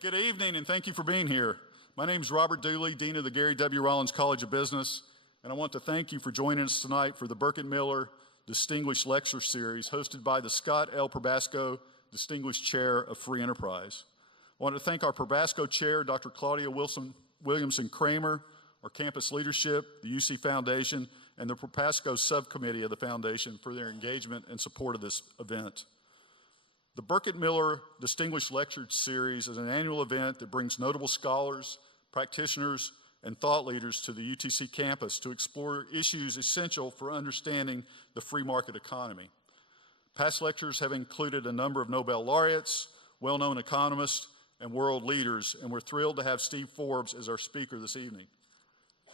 Good evening, and thank you for being here. My name is Robert Dooley, Dean of the Gary W. Rollins College of Business, and I want to thank you for joining us tonight for the Burkett Miller Distinguished Lecture Series hosted by the Scott L. Probasco Distinguished Chair of Free Enterprise. I want to thank our Probasco Chair, Dr. Claudia Williamson Kramer, our campus leadership, the UC Foundation, and the Probasco Subcommittee of the Foundation for their engagement and support of this event. The Burkett Miller Distinguished Lecture Series is an annual event that brings notable scholars, practitioners, and thought leaders to the UTC campus to explore issues essential for understanding the free market economy. Past lectures have included a number of Nobel laureates, well-known economists, and world leaders, and we're thrilled to have Steve Forbes as our speaker this evening.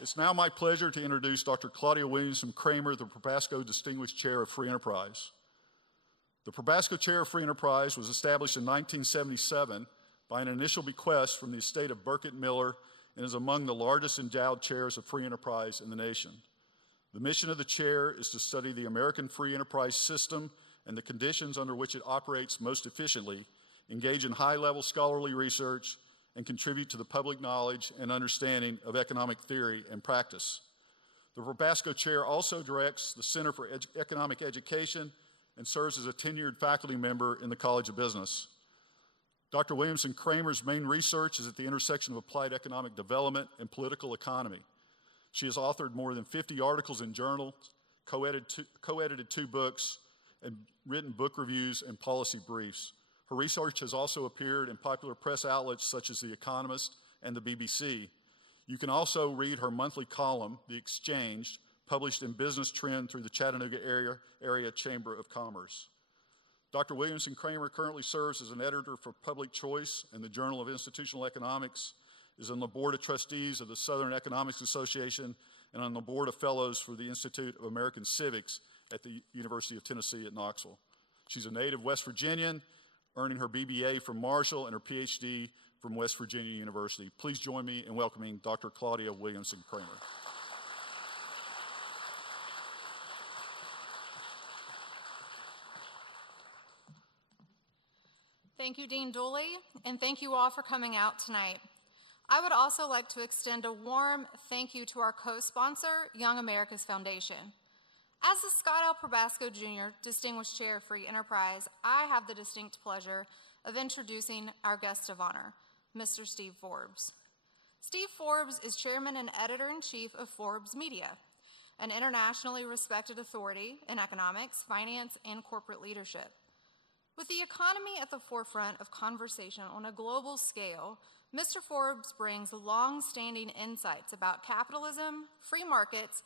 It's now my pleasure to introduce Dr. Claudia Williamson Kramer, the Probasco Distinguished Chair of Free Enterprise. The Probasco Chair of Free Enterprise was established in 1977 by an initial bequest from the estate of Burkett Miller and is among the largest endowed chairs of free enterprise in the nation. The mission of the chair is to study the American free enterprise system and the conditions under which it operates most efficiently, engage in high-level scholarly research, and contribute to the public knowledge and understanding of economic theory and practice. The Probasco Chair also directs the Center for Economic Education and serves as a tenured faculty member in the College of Business. Dr. Williamson Kramer's main research is at the intersection of applied economic development and political economy. She has authored more than 50 articles in journals, co-edited 2 books, and written book reviews and policy briefs. Her research has also appeared in popular press outlets such as The Economist and the BBC. You can also read her monthly column, The Exchange, published in Business Trend through the Chattanooga area Chamber of Commerce. Dr. Williamson Kramer currently serves as an editor for Public Choice and the Journal of Institutional Economics, is on the Board of Trustees of the Southern Economics Association, and on the Board of Fellows for the Institute of American Civics at the University of Tennessee at Knoxville. She's a native West Virginian, earning her BBA from Marshall and her PhD from West Virginia University. Please join me in welcoming Dr. Claudia Williamson Kramer. Thank you, Dean Dooley, and thank you all for coming out tonight. I would also like to extend a warm thank you to our co-sponsor, Young America's Foundation. As the Scott L. Probasco Jr. Distinguished Chair of Free Enterprise, I have the distinct pleasure of introducing our guest of honor, Mr. Steve Forbes. Steve Forbes is Chairman and Editor-in-Chief of Forbes Media, an internationally respected authority in economics, finance, and corporate leadership. With the economy at the forefront of conversation on a global scale, Mr. Forbes brings long-standing insights about capitalism, free markets,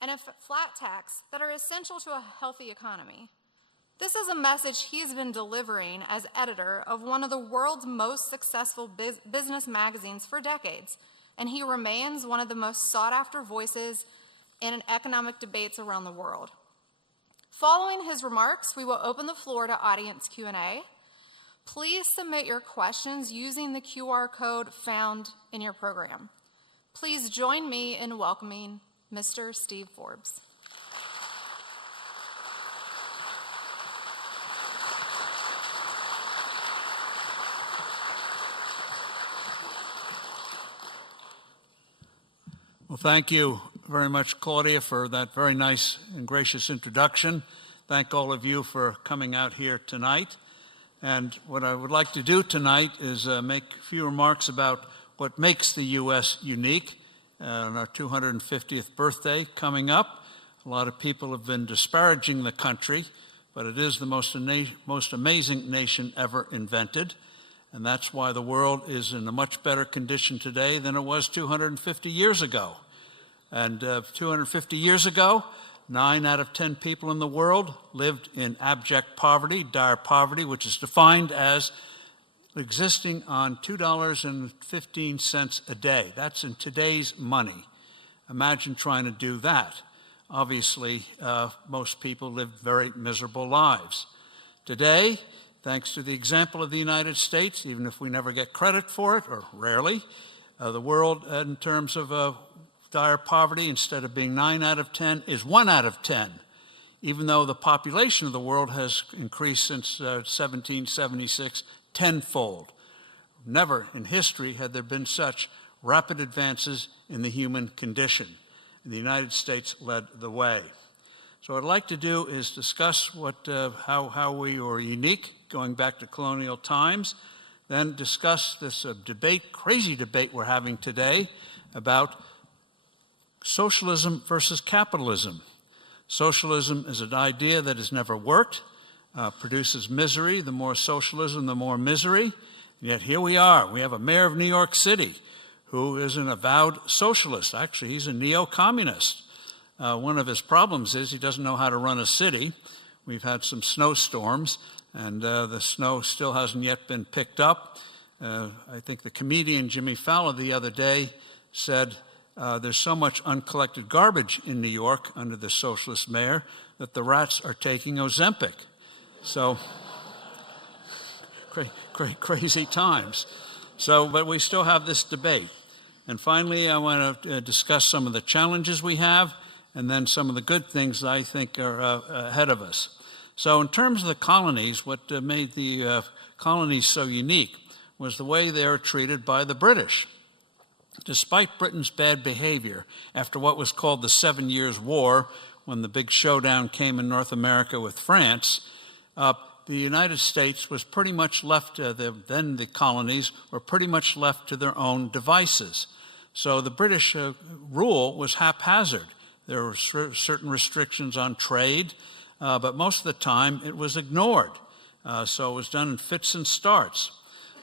and a flat tax that are essential to a healthy economy. This is a message he's been delivering as editor of one of the world's most successful business magazines for decades, and he remains one of the most sought-after voices in economic debates around the world. Following his remarks, we will open the floor to audience Q&A. Please submit your questions using the QR code found in your program. Please join me in welcoming Mr. Steve Forbes. Well, thank you very much, Claudia, for that very nice and gracious introduction. Thank all of you for coming out here tonight. And what I would like to do tonight is make a few remarks about what makes the U.S. unique on our 250th birthday coming up. A lot of people have been disparaging the country, but it is the most amazing nation ever invented. And that's why the world is in a much better condition today than it was 250 years ago. And 250 years ago, 9 out of 10 people in the world lived in abject poverty, dire poverty, which is defined as existing on $2.15 a day. That's in today's money. Imagine trying to do that. Obviously, most people live very miserable lives. Today, thanks to the example of the United States, even if we never get credit for it, or rarely, the world, in terms of dire poverty, instead of being 9 out of 10, is 1 out of 10, even though the population of the world has increased since 1776 tenfold. never in history had there been such rapid advances in the human condition. The United States led the way. So what I'd like to do is discuss how we were unique going back to colonial times, then discuss this crazy debate we're having today about socialism versus capitalism. Socialism is an idea that has never worked, produces misery. The more socialism, the more misery. And yet here we are. We have a mayor of New York City who is an avowed socialist. Actually, he's a neo-communist. One of his problems is he doesn't know how to run a city. We've had some snowstorms, and the snow still hasn't yet been picked up. I think the comedian Jimmy Fallon the other day said there's so much uncollected garbage in New York under the socialist mayor that the rats are taking Ozempic. So, crazy times. So, but we still have this debate. And finally, I want to discuss some of the challenges we have and then some of the good things that I think are ahead of us. So in terms of the colonies, what made the colonies so unique was the way they were treated by the British. Despite Britain's bad behavior after what was called the 7 Years' War, when the big showdown came in North America with France, the United States was pretty much left, then the colonies were pretty much left to their own devices. So the British rule was haphazard. There were certain restrictions on trade, but most of the time it was ignored. So it was done in fits and starts.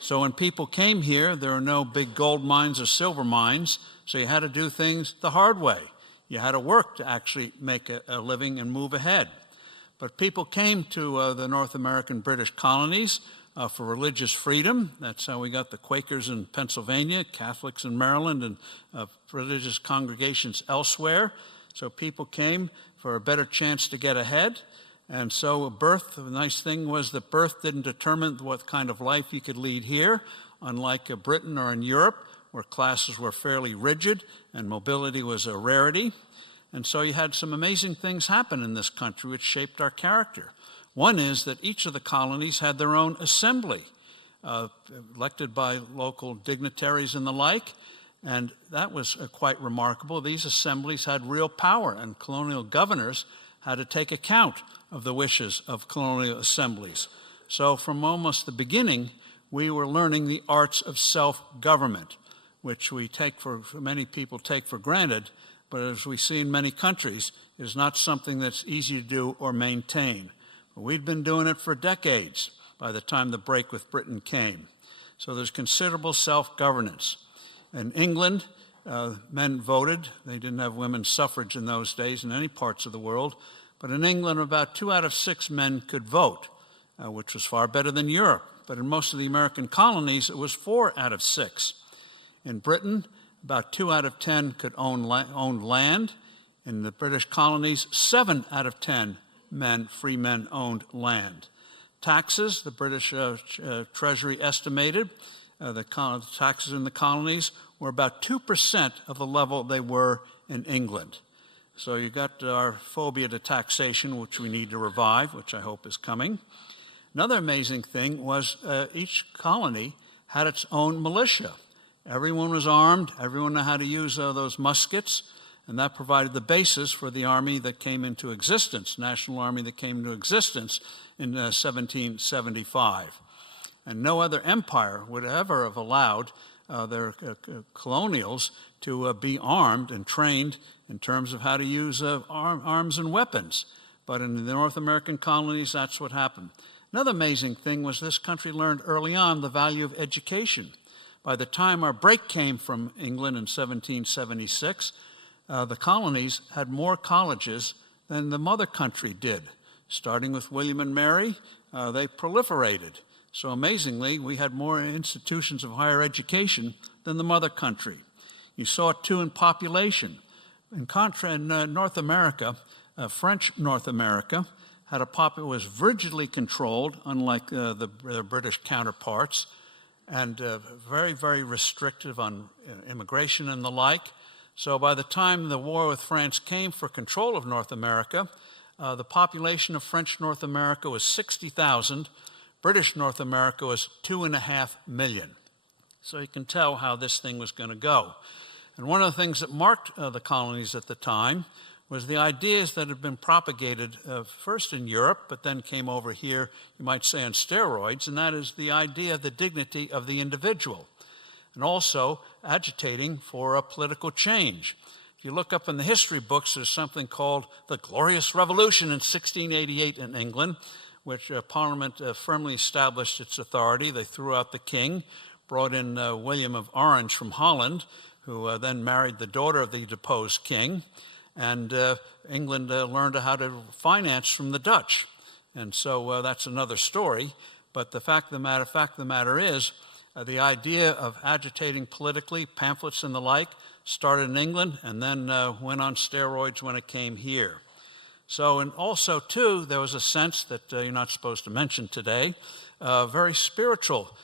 So when people came here, there were no big gold mines or silver mines, so you had to do things the hard way. You had to work to actually make a living and move ahead. But people came to the North American British colonies for religious freedom. That's how we got the Quakers in Pennsylvania, Catholics in Maryland, and religious congregations elsewhere. So people came for a better chance to get ahead. And so birth, the nice thing was that birth didn't determine what kind of life you could lead here, unlike Britain or in Europe, where classes were fairly rigid and mobility was a rarity. And so you had some amazing things happen in this country which shaped our character. One is that each of the colonies had their own assembly, elected by local dignitaries and the like, and that was quite remarkable. These assemblies had real power, and colonial governors had to take account of the wishes of colonial assemblies. So from almost the beginning, we were learning the arts of self-government, which many people take for granted, but as we see in many countries, it is not something that's easy to do or maintain. But we'd been doing it for decades by the time the break with Britain came. So there's considerable self-governance. In England, men voted. They didn't have women's suffrage in those days in any parts of the world. But in England, about 2 out of 6 men could vote, which was far better than Europe. But in most of the American colonies, it was 4 out of 6. In Britain, about 2 out of 10 could own land. In the British colonies, 7 out of 10 free men owned land. Taxes, the British Treasury estimated, the taxes in the colonies were about 2% of the level they were in England. So you got our phobia to taxation, which we need to revive, which I hope is coming. Another amazing thing was each colony had its own militia. Everyone was armed. Everyone knew how to use those muskets, and that provided the basis for the army that came into existence, National Army that came into existence in 1775. And no other empire would ever have allowed their colonials to be armed and trained in terms of how to use arms and weapons. But in the North American colonies, that's what happened. Another amazing thing was this country learned early on the value of education. By the time our break came from England in 1776, the colonies had more colleges than the mother country did. Starting with William and Mary, they proliferated. So amazingly, we had more institutions of higher education than the mother country. You saw it too in population. In North America, French North America had was rigidly controlled, unlike their British counterparts, and very, very restrictive on immigration and the like. So by the time the war with France came for control of North America, the population of French North America was 60,000. British North America was 2.5 million. So you can tell how this thing was going to go. And one of the things that marked the colonies at the time was the ideas that had been propagated first in Europe, but then came over here, you might say, on steroids, and that is the idea of the dignity of the individual, and also agitating for a political change. If you look up in the history books, there's something called the Glorious Revolution in 1688 in England, which Parliament firmly established its authority. They threw out the king, brought in William of Orange from Holland, who then married the daughter of the deposed king, and England learned how to finance from the Dutch. And so that's another story, but the fact of the matter is, the idea of agitating politically, pamphlets and the like, started in England and then went on steroids when it came here. So, and also, too, there was a sense that you're not supposed to mention today, very spiritual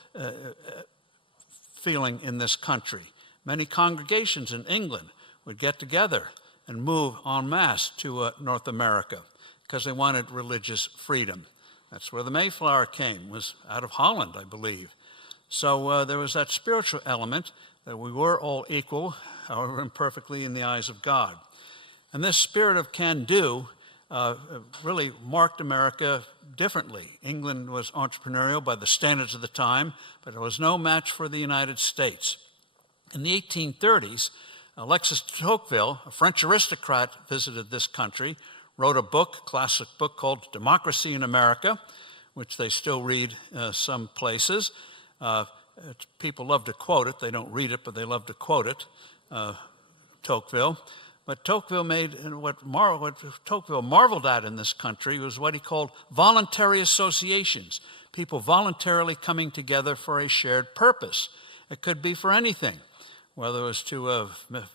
feeling in this country. Many congregations in England would get together and move en masse to North America because they wanted religious freedom. That's where the Mayflower came, was out of Holland, I believe. So there was that spiritual element that we were all equal, however imperfectly in the eyes of God. And this spirit of can-do really marked America differently. England was entrepreneurial by the standards of the time, but it was no match for the United States. In the 1830s, Alexis de Tocqueville, a French aristocrat, visited this country, wrote a book, classic book called Democracy in America, which they still read some places. People love to quote it. They don't read it, but they love to quote it, Tocqueville. But Tocqueville made, and what Tocqueville marveled at in this country was what he called voluntary associations, people voluntarily coming together for a shared purpose. It could be for anything, whether it was to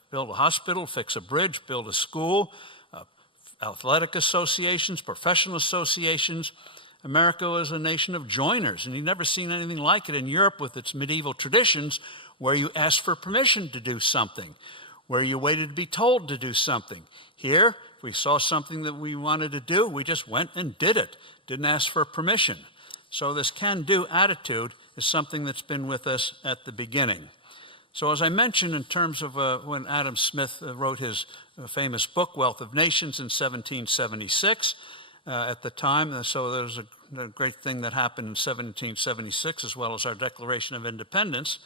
build a hospital, fix a bridge, build a school, athletic associations, professional associations. America was a nation of joiners, and you've never seen anything like it in Europe with its medieval traditions, where you asked for permission to do something, where you waited to be told to do something. Here, if we saw something that we wanted to do, we just went and did it, didn't ask for permission. So this can-do attitude is something that's been with us at the beginning. So as I mentioned, in terms of when Adam Smith wrote his famous book, Wealth of Nations, in 1776, at the time, so there was a great thing that happened in 1776, as well as our Declaration of Independence.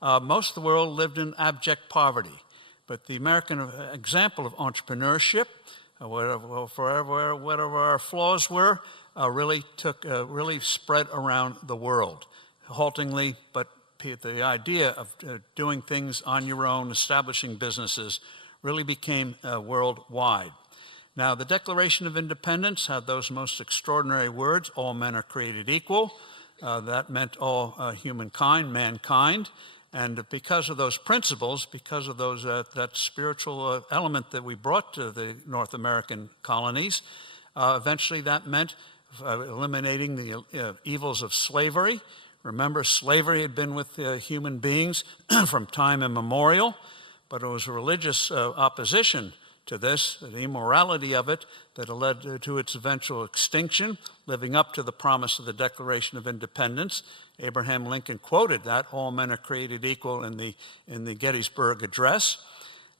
Most of the world lived in abject poverty, but the American example of entrepreneurship, whatever our flaws were, really spread around the world, haltingly, but the idea of doing things on your own, establishing businesses, really became worldwide. Now, the Declaration of Independence had those most extraordinary words: all men are created equal. That meant all humankind, mankind. And because of those principles, because of those that spiritual element that we brought to the North American colonies, eventually that meant eliminating the evils of slavery. Remember, slavery had been with human beings from time immemorial, but it was religious opposition to this, the immorality of it, that led to its eventual extinction, living up to the promise of the Declaration of Independence. Abraham Lincoln quoted that, all men are created equal, in the Gettysburg Address.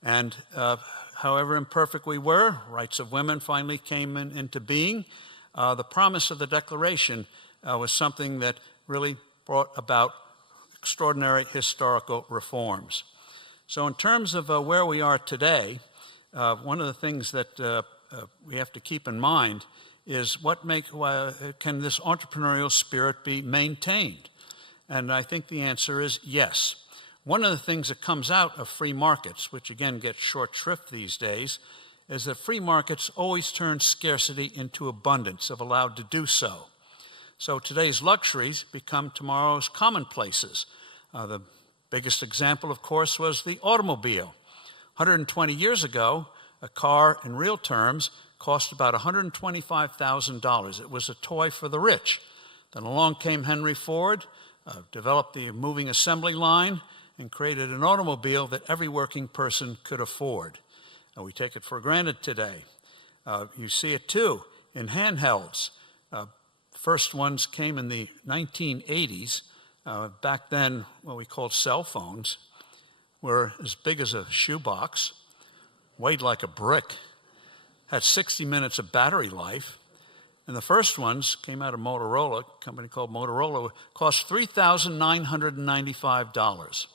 And however imperfect we were, rights of women finally came into being. The promise of the Declaration was something that really brought about extraordinary historical reforms. So in terms of where we are today, one of the things that we have to keep in mind is can this entrepreneurial spirit be maintained? And I think the answer is yes. One of the things that comes out of free markets, which again gets short shrift these days, is that free markets always turn scarcity into abundance if allowed to do so. So today's luxuries become tomorrow's commonplaces. The biggest example, of course, was the automobile. 120 years ago, a car in real terms cost about $125,000. It was a toy for the rich. Then along came Henry Ford, developed the moving assembly line, and created an automobile that every working person could afford. And we take it for granted today. You see it too in handhelds. First ones came in the 1980s. Back then, what we called cell phones were as big as a shoebox, weighed like a brick, had 60 minutes of battery life, and the first ones came out of Motorola, a company called Motorola, cost $3,995.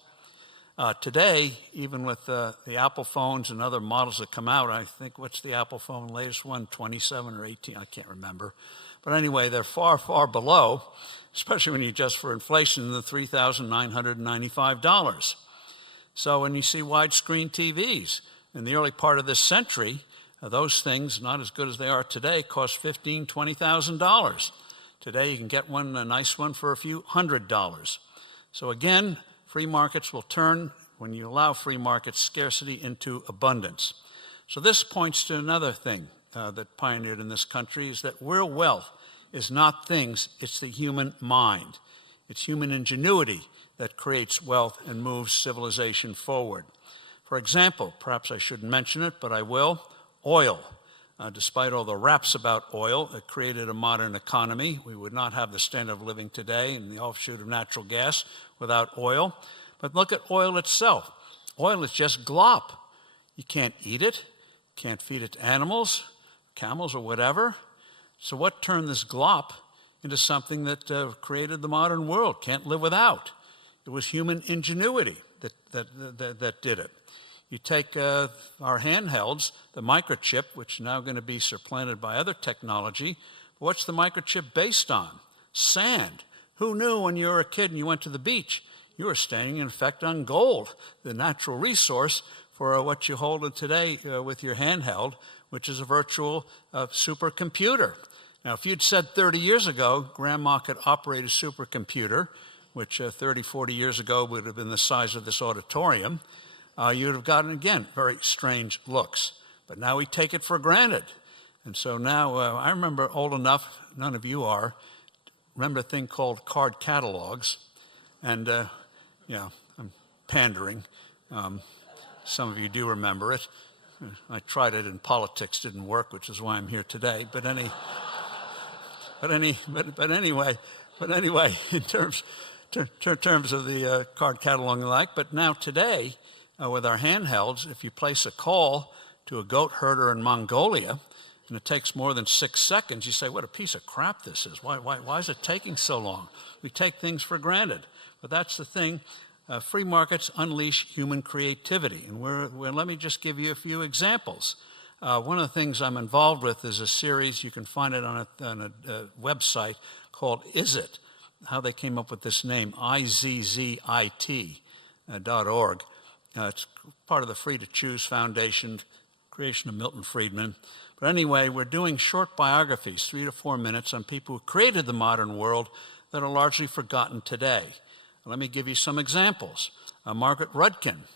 Today, even with the Apple phones and other models that come out, I think, what's the Apple phone, latest one, 27 or 18, I can't remember. But anyway, they're far, far below, especially when you adjust for inflation, the $3,995. So when you see widescreen TVs, in the early part of this century, those things, not as good as they are today, cost $15,000, $20,000. Today you can get one, a nice one, for a few $100s. So again, free markets will turn, when you allow free markets, scarcity into abundance. So this points to another thing that pioneered in this country, is that real wealth is not things, it's the human mind. It's human ingenuity that creates wealth and moves civilization forward. For example, perhaps I shouldn't mention it, but I will, oil. Despite all the raps about oil, it created a modern economy. We would not have the standard of living today and the offshoot of natural gas without oil. But look at oil itself. Oil is just glop. You can't eat it, can't feed it to animals, camels or whatever. So what turned this glop into something that created the modern world? Can't live without. It was human ingenuity that did it. You take our handhelds, the microchip, which is now going to be supplanted by other technology. What's the microchip based on? Sand. Who knew when you were a kid and you went to the beach, you were staying, in effect, on gold, the natural resource for what you hold today with your handheld, which is a virtual supercomputer. Now, if you'd said 30 years ago, Grandma could operate a supercomputer, which 30, 40 years ago would have been the size of this auditorium, you'd have gotten, again, very strange looks. But now we take it for granted. And so now, I remember old enough, none of you are, remember a thing called card catalogs. And, I'm pandering. Some of you do remember it. I tried it in politics, didn't work, which is why I'm here today. But anyway, in terms of the card catalog and the like. But now today, with our handhelds, if you place a call to a goat herder in Mongolia, and it takes more than 6 seconds, you say, what a piece of crap this is. Why is it taking so long? We take things for granted. But that's the thing. Free markets unleash human creativity. And let me just give you a few examples. One of the things I'm involved with is a series, you can find it on a website called Is It? How they came up with this name, IZZIT.org. It's part of the Free to Choose Foundation, creation of Milton Friedman. But anyway, we're doing short biographies, 3 to 4 minutes, on people who created the modern world that are largely forgotten today. Let me give you some examples. Margaret Rudkin,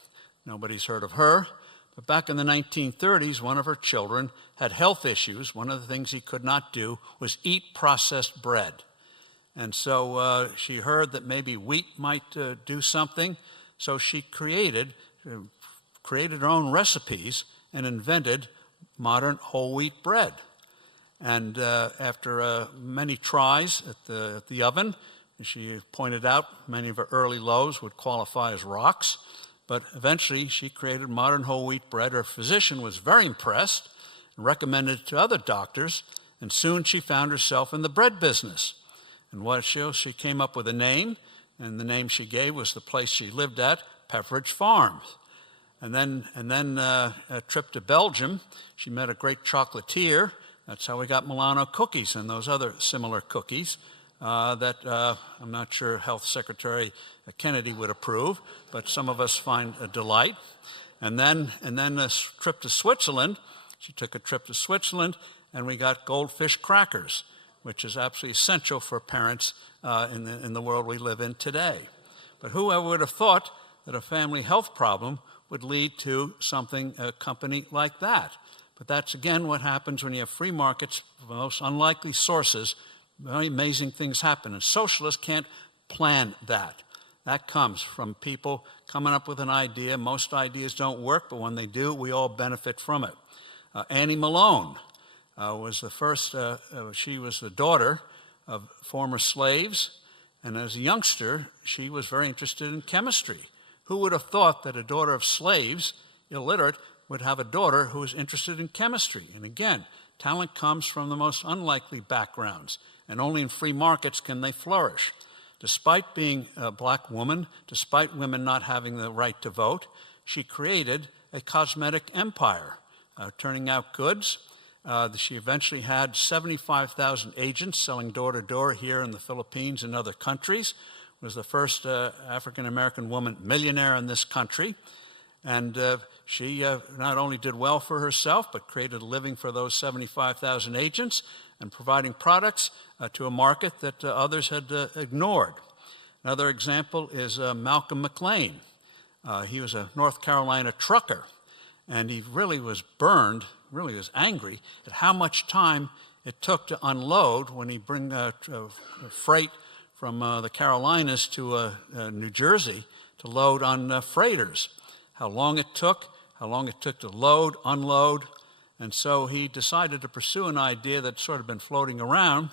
nobody's heard of her, but back in the 1930s, one of her children had health issues. One of the things he could not do was eat processed bread. And so she heard that maybe wheat might do something, so she created her own recipes and invented modern whole wheat bread. And after many tries at the oven, she pointed out many of her early loaves would qualify as rocks, but eventually she created modern whole wheat bread. Her physician was very impressed and recommended it to other doctors, and soon she found herself in the bread business. And she came up with a name, and the name she gave was the place she lived at, Pepperidge Farms. And then a trip to Belgium, she met a great chocolatier. That's how we got Milano cookies and those other similar cookies that I'm not sure Health Secretary Kennedy would approve, but some of us find a delight. And then a trip to Switzerland. She took a trip to Switzerland, and we got goldfish crackers, which is absolutely essential for parents in the world we live in today. But whoever would have thought that a family health problem would lead to a company like that? But that's, again, what happens when you have free markets from the most unlikely sources. Very amazing things happen, and socialists can't plan that. That comes from people coming up with an idea. Most ideas don't work, but when they do, we all benefit from it. Annie Malone was the first, she was the daughter of former slaves, And as a youngster, she was very interested in chemistry. Who would have thought that a daughter of slaves, illiterate, would have a daughter who was interested in chemistry? And again, talent comes from the most unlikely backgrounds, and only in free markets can they flourish. Despite being a black woman, despite women not having the right to vote, she created a cosmetic empire, turning out goods. She eventually had 75,000 agents selling door-to-door here in the Philippines and other countries. Was the first African-American woman millionaire in this country. And she not only did well for herself, but created a living for those 75,000 agents and providing products to a market that others had ignored. Another example is Malcolm McLean. He was a North Carolina trucker, and he really was burned, really was angry at how much time it took to unload when he bring freight from the Carolinas to New Jersey to load on freighters. How long it took to load, unload. And so he decided to pursue an idea that's sort of been floating around,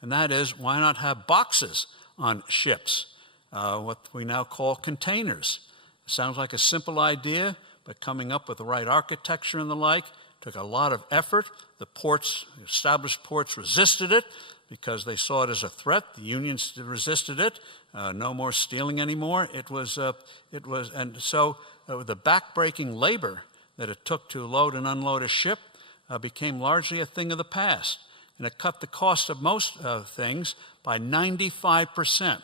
and that is, why not have boxes on ships, what we now call containers. It sounds like a simple idea, but coming up with the right architecture and the like took a lot of effort. The established ports resisted it because they saw it as a threat. The unions resisted it. No more stealing anymore. And so the backbreaking labor that it took to load and unload a ship became largely a thing of the past. And it cut the cost of most things by 95%.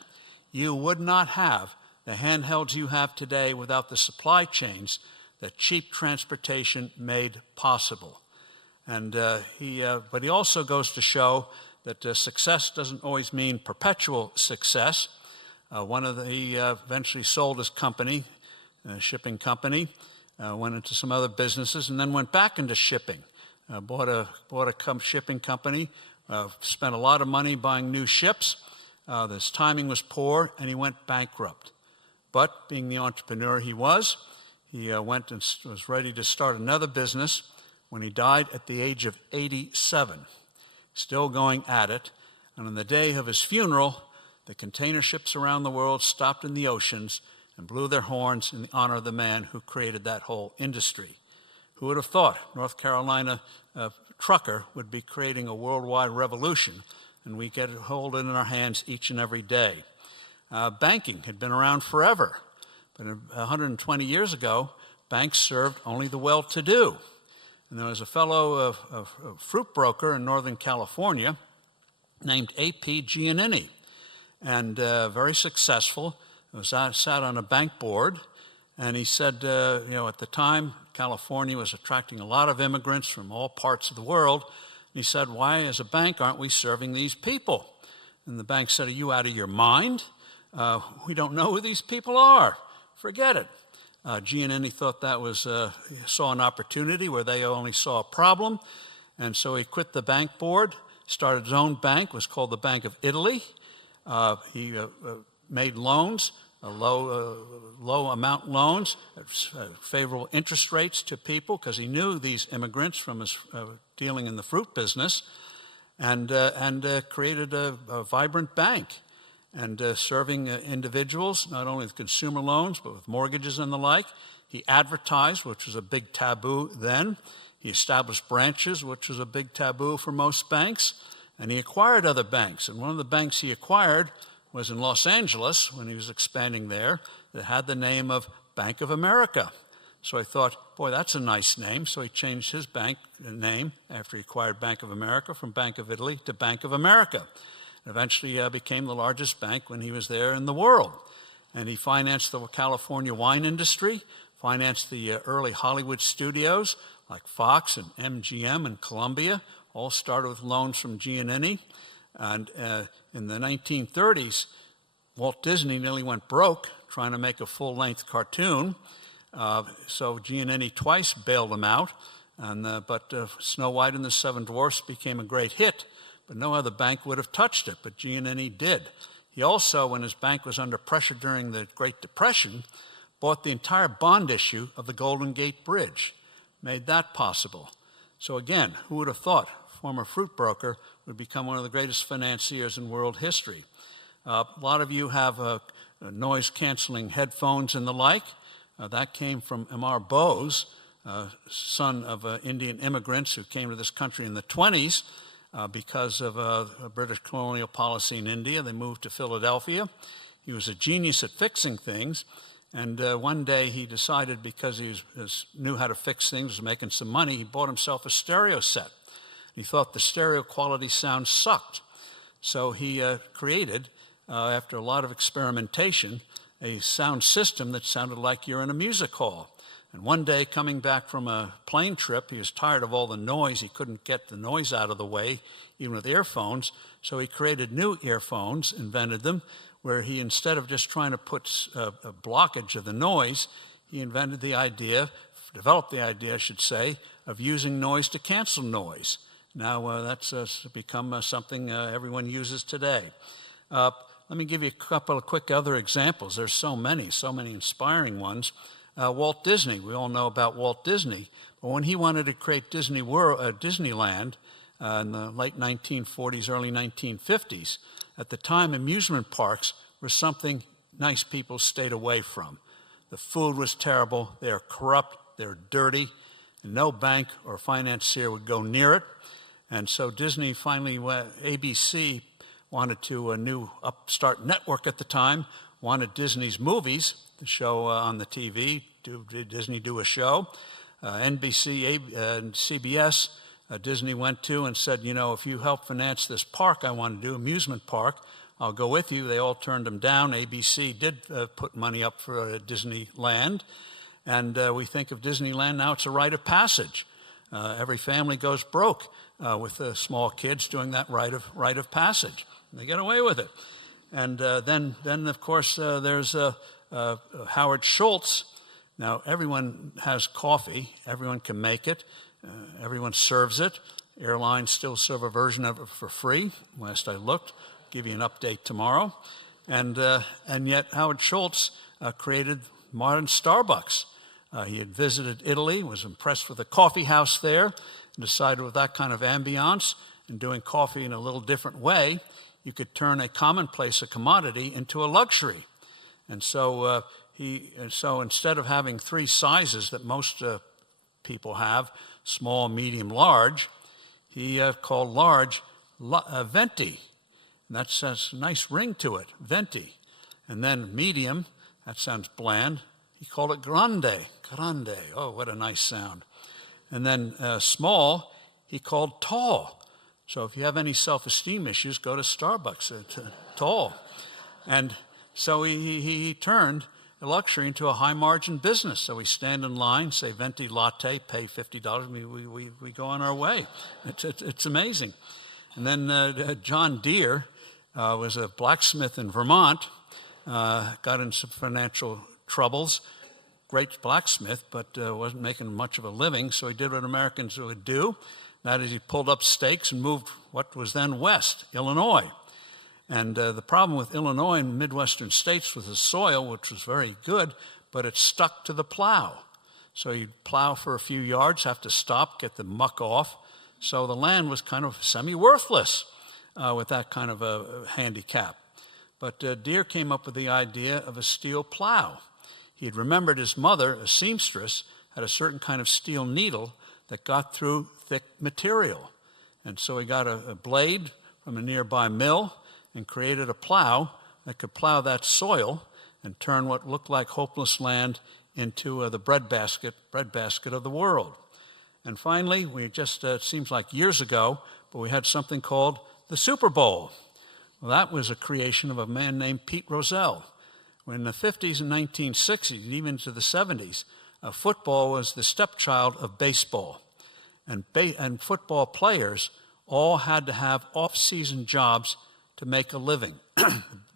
You would not have the handhelds you have today without the supply chains that cheap transportation made possible. And but he also goes to show that success doesn't always mean perpetual success. He eventually sold his company, shipping company, went into some other businesses, and then went back into shipping. Bought a shipping company, spent a lot of money buying new ships. His timing was poor, and he went bankrupt. But being the entrepreneur he went and was ready to start another business when he died at the age of 87, still going at it. And on the day of his funeral, the container ships around the world stopped in the oceans and blew their horns in honor of the man who created that whole industry. Who would have thought North Carolina trucker would be creating a worldwide revolution, and we get to hold it in our hands each and every day. Banking had been around forever, but 120 years ago, banks served only the well-to-do. And there was a fellow, a fruit broker in Northern California named A.P. Giannini, and very successful. Sat on a bank board, and he said, at the time, California was attracting a lot of immigrants from all parts of the world. And he said, why, as a bank, aren't we serving these people? And the bank said, are you out of your mind? We don't know who these people are. Forget it. Giannini thought that was, saw an opportunity where they only saw a problem. And so he quit the bank board, started his own bank, was called the Bank of Italy. He made loans, low amount loans, favorable interest rates to people because he knew these immigrants from his dealing in the fruit business, and created a vibrant bank and serving individuals, not only with consumer loans, but with mortgages and the like. He advertised, which was a big taboo then. He established branches, which was a big taboo for most banks. And he acquired other banks. And one of the banks he acquired was in Los Angeles, when he was expanding there, that had the name of Bank of America. So I thought, boy, that's a nice name. So he changed his bank name after he acquired Bank of America from Bank of Italy to Bank of America. Eventually became the largest bank when he was there in the world. And he financed the California wine industry, financed the early Hollywood studios like Fox and MGM and Columbia, all started with loans from Giannini. And in the 1930s, Walt Disney nearly went broke trying to make a full-length cartoon. So Giannini twice bailed him out. But Snow White and the Seven Dwarfs became a great hit. But no other bank would have touched it, but Giannini did. He also, when his bank was under pressure during the Great Depression, bought the entire bond issue of the Golden Gate Bridge, made that possible. So again, who would have thought a former fruit broker would become one of the greatest financiers in world history? A lot of you have noise-canceling headphones and the like. That came from M.R. Bose, son of Indian immigrants who came to this country in the 20s because of British colonial policy in India. They moved to Philadelphia. He was a genius at fixing things. And one day he decided, because he knew how to fix things, was making some money, he bought himself a stereo set. He thought the stereo quality sound sucked. So he created, after a lot of experimentation, a sound system that sounded like you're in a music hall. And one day, coming back from a plane trip, he was tired of all the noise. He couldn't get the noise out of the way, even with earphones. So he created new earphones, invented them, where he, instead of just trying to put a blockage of the noise, he developed the idea, I should say, of using noise to cancel noise. Now that's become something everyone uses today. Let me give you a couple of quick other examples. There's so many inspiring ones. Walt Disney, we all know about Walt Disney, but when he wanted to create Disneyland in the late 1940s, early 1950s, at the time, amusement parks were something nice people stayed away from. The food was terrible, they were corrupt, they were dirty, and no bank or financier would go near it. And so Disney finally, ABC wanted to, a new upstart network at the time, wanted Disney's movies to show on the TV, Disney do a show. NBC and CBS, Disney went to and said, you know, if you help finance this park I want to do, amusement park, I'll go with you. They all turned them down. ABC did put money up for Disneyland. And we think of Disneyland now, it's a rite of passage. Every family goes broke with the small kids doing that rite of passage. They get away with it. And then of course, there's Howard Schultz. Now, everyone has coffee. Everyone can make it. Everyone serves it. Airlines still serve a version of it for free. Last I looked, give you an update tomorrow. And yet Howard Schultz created modern Starbucks. He had visited Italy, was impressed with the coffee house there, and decided with that kind of ambiance and doing coffee in a little different way, you could turn a commonplace, a commodity, into a luxury. And so instead of having three sizes that most people have, small, medium, large, he called large venti. And that has a nice ring to it, venti. And then medium, that sounds bland, he called it grande. Oh, what a nice sound. And then small, he called tall. So if you have any self-esteem issues, go to Starbucks, tall. And so he turned a luxury into a high-margin business. So we stand in line, say venti latte, pay $50, we go on our way. It's amazing. And then John Deere was a blacksmith in Vermont, got in some financial troubles, great blacksmith, but wasn't making much of a living, so he did what Americans would do. That is, he pulled up stakes and moved what was then west, Illinois. And the problem with Illinois and Midwestern states was the soil, which was very good, but it stuck to the plow. So you'd plow for a few yards, have to stop, get the muck off. So the land was kind of semi-worthless with that kind of a handicap. But Deere came up with the idea of a steel plow. He had remembered his mother, a seamstress, had a certain kind of steel needle that got through thick material. And so he got a blade from a nearby mill and created a plow that could plow that soil and turn what looked like hopeless land into the breadbasket of the world. And finally, we just, it seems like years ago, but we had something called the Super Bowl. Well, that was a creation of a man named Pete Rozelle. In the 50s and 1960s, even into the 70s, football was the stepchild of baseball. And football players all had to have off-season jobs to make a living.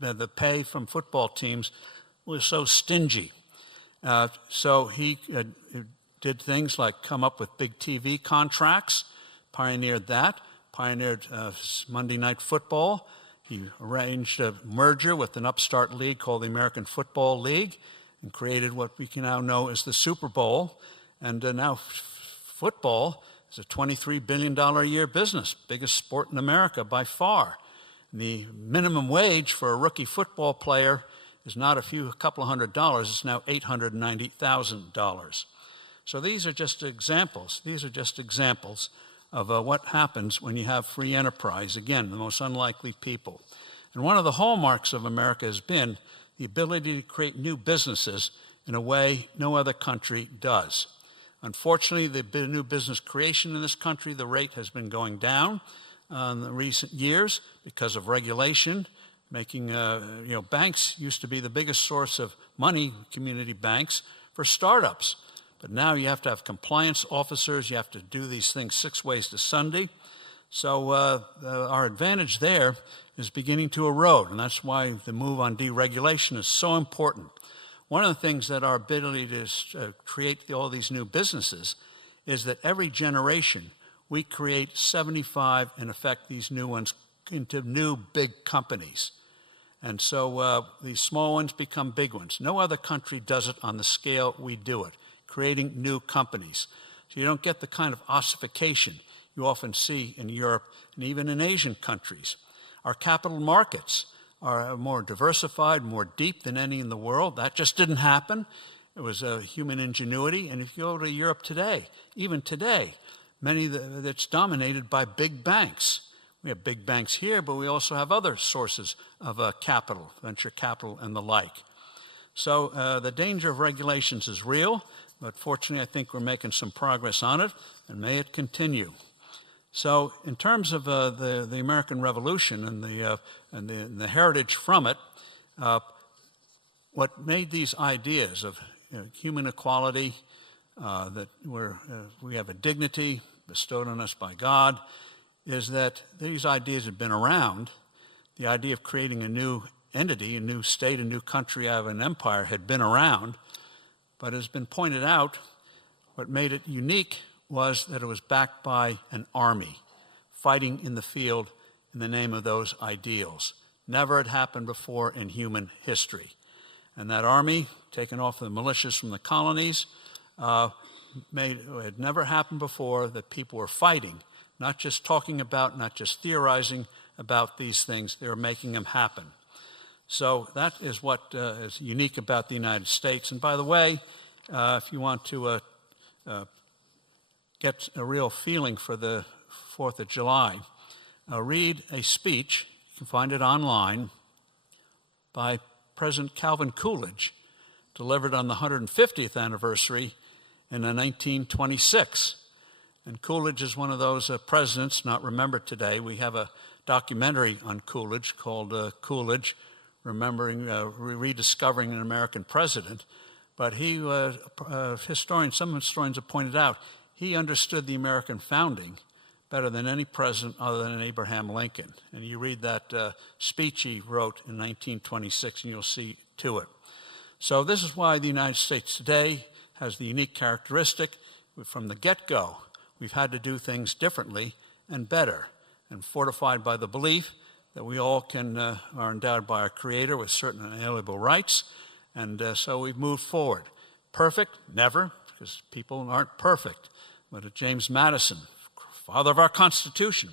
The pay from football teams was so stingy. So he did things like come up with big TV contracts, pioneered that, pioneered Monday Night Football. He arranged a merger with an upstart league called the American Football League and created what we can now know as the Super Bowl. And now football is a $23 billion a year business, biggest sport in America by far. And the minimum wage for a rookie football player is not a couple of $100s, it's now $890,000. So these are just examples. These are just examples of what happens when you have free enterprise. Again, the most unlikely people. And one of the hallmarks of America has been the ability to create new businesses in a way no other country does. Unfortunately, the new business creation in this country, the rate has been going down in the recent years because of regulation, making, banks used to be the biggest source of money, community banks, for startups. But now you have to have compliance officers, you have to do these things 6 ways to Sunday. So our advantage there is beginning to erode, and that's why the move on deregulation is so important. One of the things that our ability to create all these new businesses is that every generation we create 75, in effect, these new ones into new big companies. And so these small ones become big ones. No other country does it on the scale we do it, creating new companies. So you don't get the kind of ossification you often see in Europe and even in Asian countries. Our capital markets are more diversified, more deep than any in the world. That just didn't happen. It was human ingenuity. And if you go to Europe today, even today, that's dominated by big banks. We have big banks here, but we also have other sources of capital, venture capital and the like. So the danger of regulations is real, but fortunately I think we're making some progress on it, and may it continue. So in terms of the American Revolution and the heritage from it, what made these ideas of human equality, that we have a dignity bestowed on us by God, is that these ideas have been around. The idea of creating a new entity, a new state, a new country out of an empire had been around, but as has been pointed out, what made it unique was that it was backed by an army fighting in the field in the name of those ideals. Never had happened before in human history. And that army, taken off the militias from the colonies, it had never happened before that people were fighting, not just talking about, not just theorizing about these things, they were making them happen. So that is what is unique about the United States. And by the way, if you want to get a real feeling for the 4th of July, read a speech, you can find it online, by President Calvin Coolidge, delivered on the 150th anniversary in 1926. And Coolidge is one of those presidents not remembered today. We have a documentary on Coolidge called Coolidge, Rediscovering an American President. But he, some historians have pointed out, he understood the American founding better than any president other than Abraham Lincoln. And you read that speech he wrote in 1926 and you'll see to it. So this is why the United States today has the unique characteristic. From the get-go, we've had to do things differently and better, and fortified by the belief that we all are endowed by our Creator with certain inalienable rights, and so we've moved forward. Perfect? Never, because people aren't perfect. But James Madison, father of our Constitution,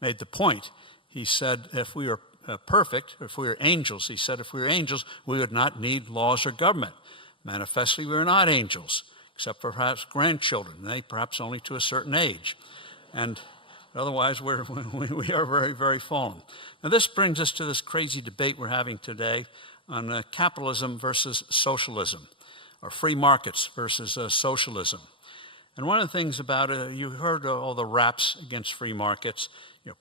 made the point. He said if we were perfect, if we were angels, he said if we were angels, we would not need laws or government. Manifestly, we are not angels, except for perhaps grandchildren, they perhaps only to a certain age. And otherwise, we are very, very fallen. Now, this brings us to this crazy debate we're having today on capitalism versus socialism, or free markets versus socialism. And one of the things about it, you heard all the raps against free markets,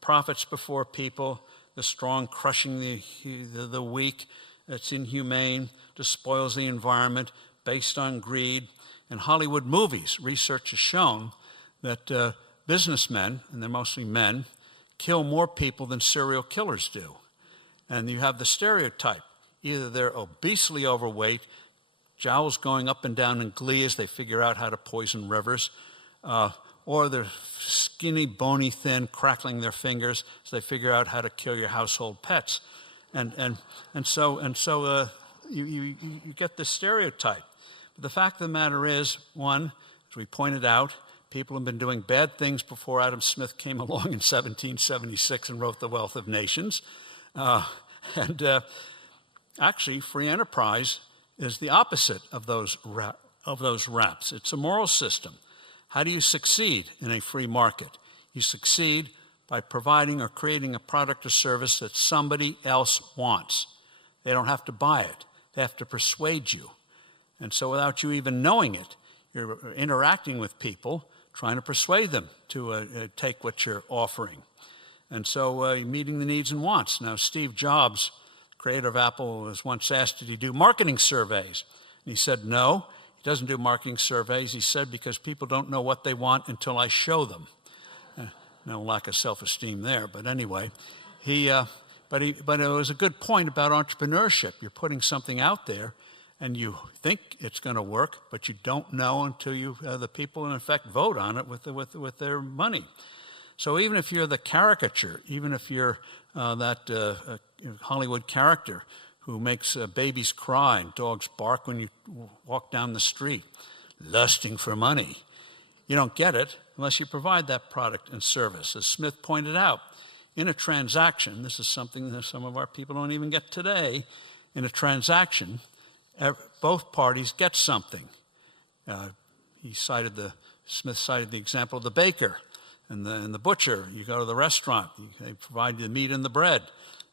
profits before people, the strong crushing the weak, it's inhumane, despoils the environment, based on greed. In Hollywood movies, research has shown that businessmen, and they're mostly men, kill more people than serial killers do. And you have the stereotype. Either they're obesely overweight, jowls going up and down in glee as they figure out how to poison rivers, or they're skinny, bony, thin, crackling their fingers as they figure out how to kill your household pets. And so you get this stereotype. But the fact of the matter is, one, as we pointed out, people have been doing bad things before Adam Smith came along in 1776 and wrote The Wealth of Nations. Actually, free enterprise is the opposite of those wraps. It's a moral system. How do you succeed in a free market? You succeed by providing or creating a product or service that somebody else wants. They don't have to buy it. They have to persuade you. And so without you even knowing it, you're interacting with people, trying to persuade them to take what you're offering. And so meeting the needs and wants. Now, Steve Jobs, creator of Apple, was once asked, did he do marketing surveys? And he said, no, he doesn't do marketing surveys. He said, because people don't know what they want until I show them. No lack of self-esteem there, but anyway, but it was a good point about entrepreneurship. You're putting something out there, and you think it's going to work, but you don't know until the people, in effect, vote on it with their money. So even if you're the caricature, even if you're that Hollywood character who makes babies cry and dogs bark when you walk down the street, lusting for money, you don't get it unless you provide that product and service. As Smith pointed out, in a transaction, this is something that some of our people don't even get today, in a transaction, both parties get something. Smith cited the example of the baker and the butcher. You go to the restaurant, they provide you the meat and the bread,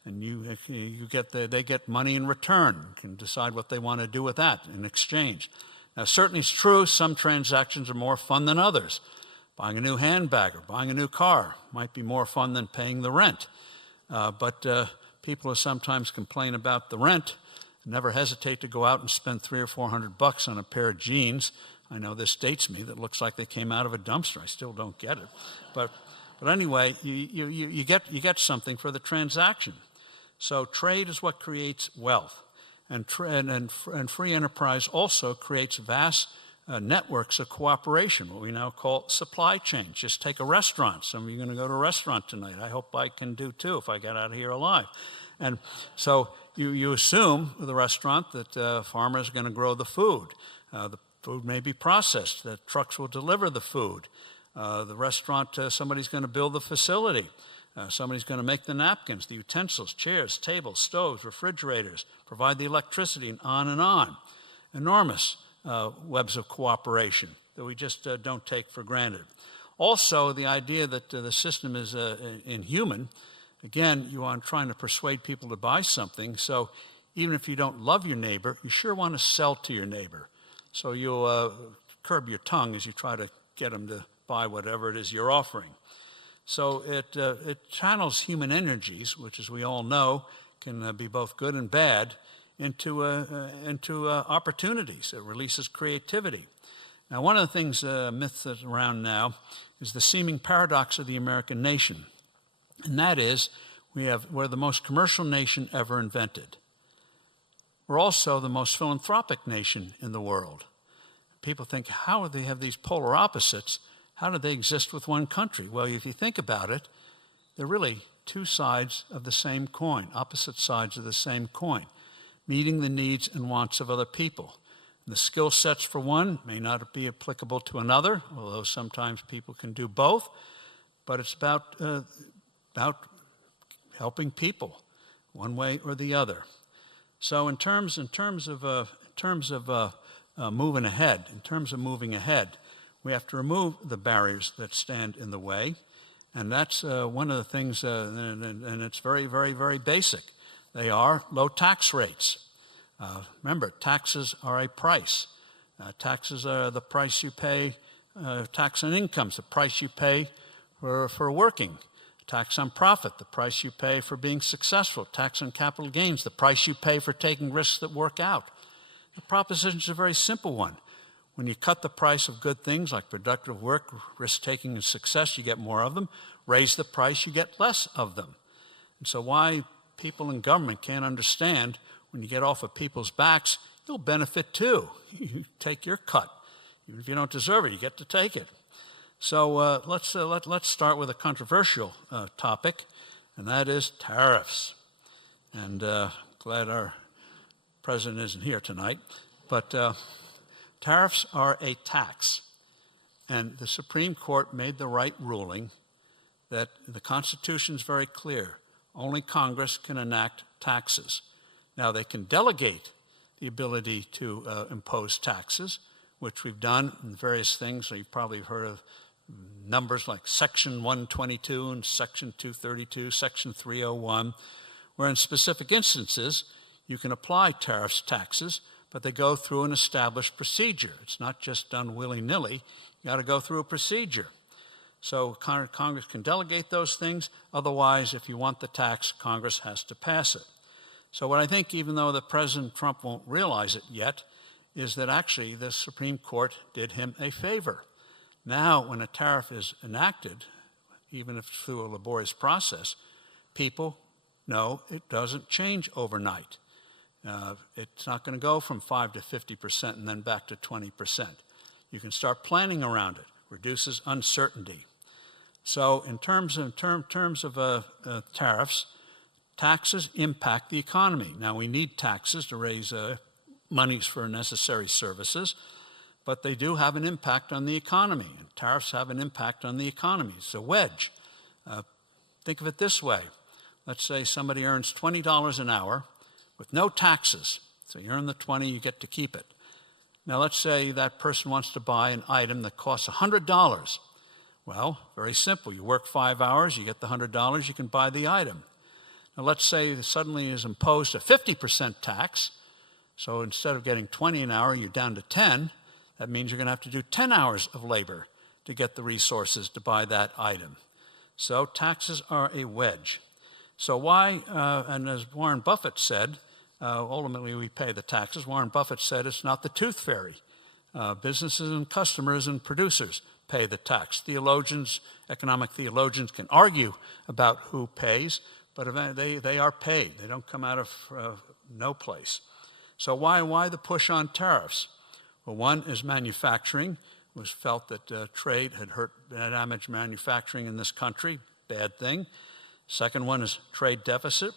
and they get money in return. You can decide what they want to do with that in exchange. Now, certainly it's true, some transactions are more fun than others. Buying a new handbag or buying a new car might be more fun than paying the rent. But people who sometimes complain about the rent never hesitate to go out and spend $300 or $400 on a pair of jeans. I know this dates me, that looks like they came out of a dumpster. I still don't get it. But anyway, you get something for the transaction. So trade is what creates wealth. And free enterprise also creates vast networks of cooperation, what we now call supply chains. Just take a restaurant. Some of you are going to go to a restaurant tonight. I hope I can do too if I get out of here alive. And so you assume with a restaurant that farmers are going to grow the food. The food may be processed, that trucks will deliver the food. The restaurant, somebody's going to build the facility. Somebody's going to make the napkins, the utensils, chairs, tables, stoves, refrigerators, provide the electricity, and on. Enormous webs of cooperation that we just don't take for granted. Also, the idea that the system is inhuman. Again, you are trying to persuade people to buy something, so even if you don't love your neighbor, you sure want to sell to your neighbor. So you'll curb your tongue as you try to get them to buy whatever it is you're offering. So it channels human energies, which, as we all know, can be both good and bad, into opportunities. It releases creativity. Now, one of the things, myths that's around now, is the seeming paradox of the American nation. And that is, we're the most commercial nation ever invented. We're also the most philanthropic nation in the world. People think, how do they have these polar opposites? How do they exist with one country? Well, if you think about it, they're really two sides of the same coin, opposite sides of the same coin, meeting the needs and wants of other people. And the skill sets for one may not be applicable to another, although sometimes people can do both, but it's about helping people one way or the other. So in terms of moving ahead, we have to remove the barriers that stand in the way, and that's one of the things, and it's very, very, very basic. They are low tax rates. Remember, taxes are a price. Taxes are the price you pay, tax on incomes, the price you pay for working. Tax on profit, the price you pay for being successful. Tax on capital gains, the price you pay for taking risks that work out. The proposition is a very simple one. When you cut the price of good things like productive work, risk-taking, and success, you get more of them. Raise the price, you get less of them. And so why people in government can't understand, when you get off of people's backs, you'll benefit too. You take your cut. Even if you don't deserve it, you get to take it. So let's start with a controversial topic, and that is tariffs. And glad our president isn't here tonight, but tariffs are a tax. And the Supreme Court made the right ruling that the Constitution is very clear. Only Congress can enact taxes. Now, they can delegate the ability to impose taxes, which we've done in various things. So you've probably heard of numbers like Section 122 and Section 232, Section 301, where in specific instances you can apply tariffs, taxes, but they go through an established procedure. It's not just done willy-nilly. You got to go through a procedure. So Congress can delegate those things. Otherwise, if you want the tax, Congress has to pass it. So what I think, even though the President Trump won't realize it yet, is that actually the Supreme Court did him a favor. Now, when a tariff is enacted, even if through a laborious process, people know it doesn't change overnight. It's not going to go from 5 to 50% and then back to 20%. You can start planning around it. Reduces uncertainty. So in terms of tariffs, taxes impact the economy. Now, we need taxes to raise monies for necessary services, but they do have an impact on the economy, and tariffs have an impact on the economy. It's a wedge. Think of it this way. Let's say somebody earns $20 an hour with no taxes. So you earn the 20, you get to keep it. Now, let's say that person wants to buy an item that costs $100. Well, very simple. You work 5 hours, you get the $100, you can buy the item. Now, let's say suddenly is imposed a 50% tax. So instead of getting 20 an hour, you're down to 10. That means you're going to have to do 10 hours of labor to get the resources to buy that item. So taxes are a wedge. So why, and as Warren Buffett said, ultimately we pay the taxes. Warren Buffett said it's not the tooth fairy. Businesses and customers and producers pay the tax. Theologians, economic theologians can argue about who pays, but they are paid. They don't come out of no place. So why the push on tariffs? Well, one is manufacturing. It was felt that trade had damaged manufacturing in this country. Bad thing. Second one is trade deficit.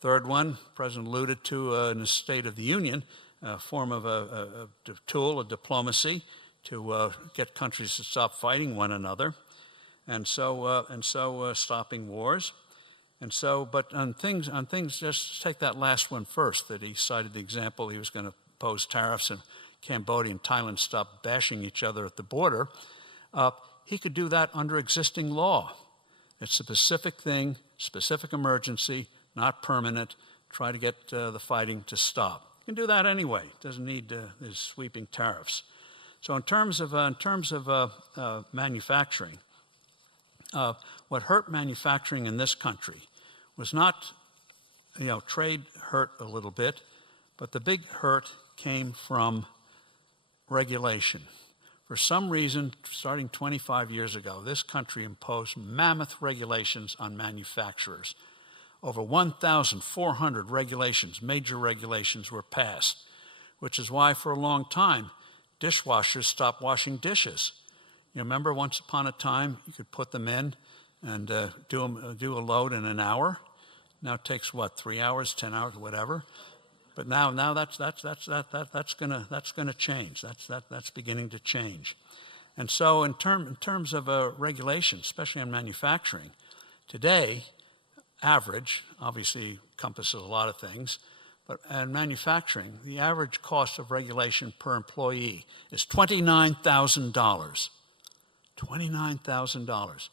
Third one, the President alluded to in the State of the Union, a form of a tool of diplomacy to get countries to stop fighting one another, and so stopping wars. And so, but on things, just take that last one first, that he cited the example he was going to impose tariffs and Cambodia and Thailand stopped bashing each other at the border. He could do that under existing law. It's a specific thing, specific emergency, not permanent. Try to get the fighting to stop. You can do that anyway. It doesn't need these sweeping tariffs. So in terms of manufacturing, what hurt manufacturing in this country was not, trade hurt a little bit, but the big hurt came from regulation. For some reason, starting 25 years ago, this country imposed mammoth regulations on manufacturers. Over 1,400 regulations, major regulations, were passed, which is why for a long time, dishwashers stopped washing dishes. You remember once upon a time, you could put them in and do a load in an hour. Now it takes, 3 hours, 10 hours, whatever. But now that's going to change. That's beginning to change. And so in terms of regulation, especially on manufacturing, today, average, obviously encompasses a lot of things, but in manufacturing, the average cost of regulation per employee is $29,000. $29,000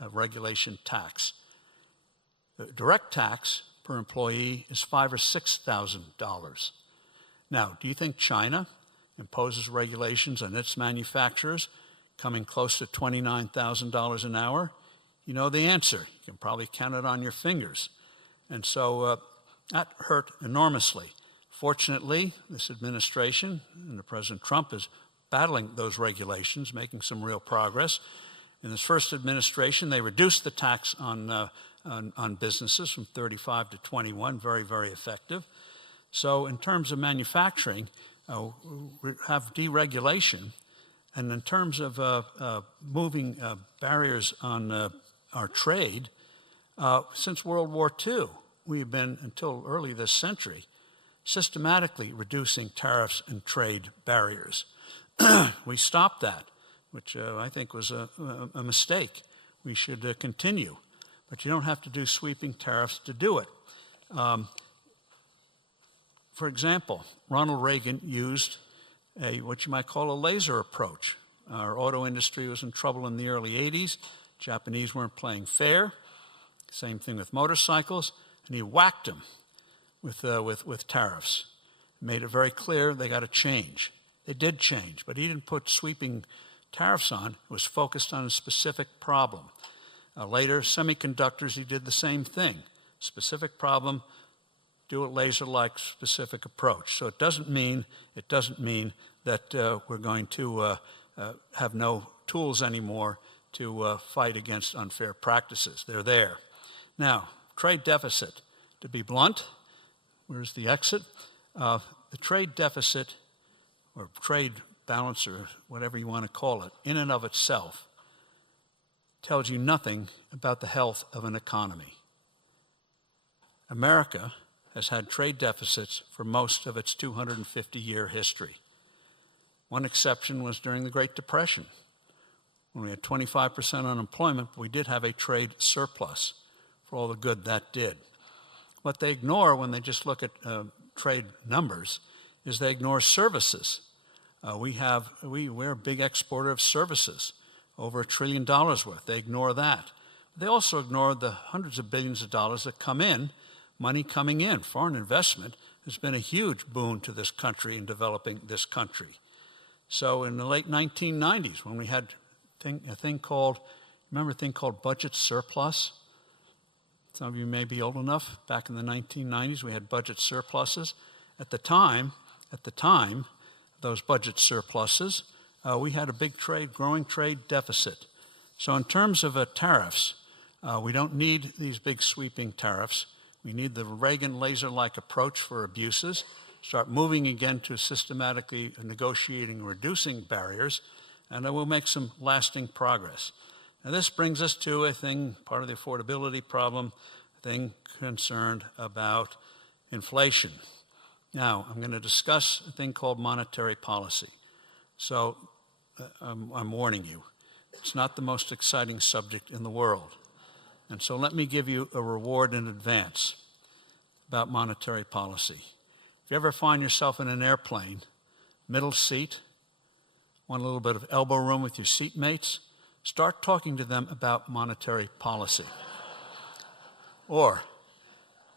of regulation tax. The direct tax per employee is $5,000 or $6,000. Now, do you think China imposes regulations on its manufacturers coming close to $29,000 an hour? You know the answer. You can probably count it on your fingers. And so that hurt enormously. Fortunately, this administration, and President Trump, is battling those regulations, making some real progress. In this first administration, they reduced the tax on businesses from 35 to 21, very, very effective. So in terms of manufacturing, we have deregulation. And in terms of moving barriers on our trade, since World War II, we've been, until early this century, systematically reducing tariffs and trade barriers. We stopped that, which I think was a mistake. We should continue. but you don't have to do sweeping tariffs to do it. For example, Ronald Reagan used what you might call a laser approach. Our auto industry was in trouble in the early 80s. Japanese weren't playing fair. Same thing with motorcycles. And he whacked them with tariffs. Made it very clear they got to change. They did change, but he didn't put sweeping tariffs on. It was focused on a specific problem. Later, semiconductors, he did the same thing. Specific problem, do it laser-like specific approach. So it doesn't mean that we're going to have no tools anymore to fight against unfair practices. They're there. Now, trade deficit. To be blunt, where's the exit? The trade deficit, or trade balance, or whatever you want to call it, in and of itself, tells you nothing about the health of an economy. America has had trade deficits for most of its 250-year history. One exception was during the Great Depression, when we had 25% unemployment, but we did have a trade surplus for all the good that did. What they ignore when they just look at trade numbers is they ignore services. We're a big exporter of services, over $1 trillion worth. They ignore that. They also ignore the hundreds of billions of dollars that come in, money coming in. Foreign investment has been a huge boon to this country in developing this country. So in the late 1990s, when we had a thing called budget surplus? Some of you may be old enough. Back in the 1990s, we had budget surpluses. At the time, those budget surpluses, we had a big growing trade deficit. So in terms of tariffs, we don't need these big sweeping tariffs. We need the Reagan laser-like approach for abuses, start moving again to systematically negotiating and reducing barriers, and we'll make some lasting progress. Now this brings us to a thing, part of the affordability problem, thing concerned about inflation. Now, I'm going to discuss a thing called monetary policy. So I'm warning you, it's not the most exciting subject in the world. And so let me give you a reward in advance about monetary policy. If you ever find yourself in an airplane, middle seat, want a little bit of elbow room with your seatmates, start talking to them about monetary policy. Or,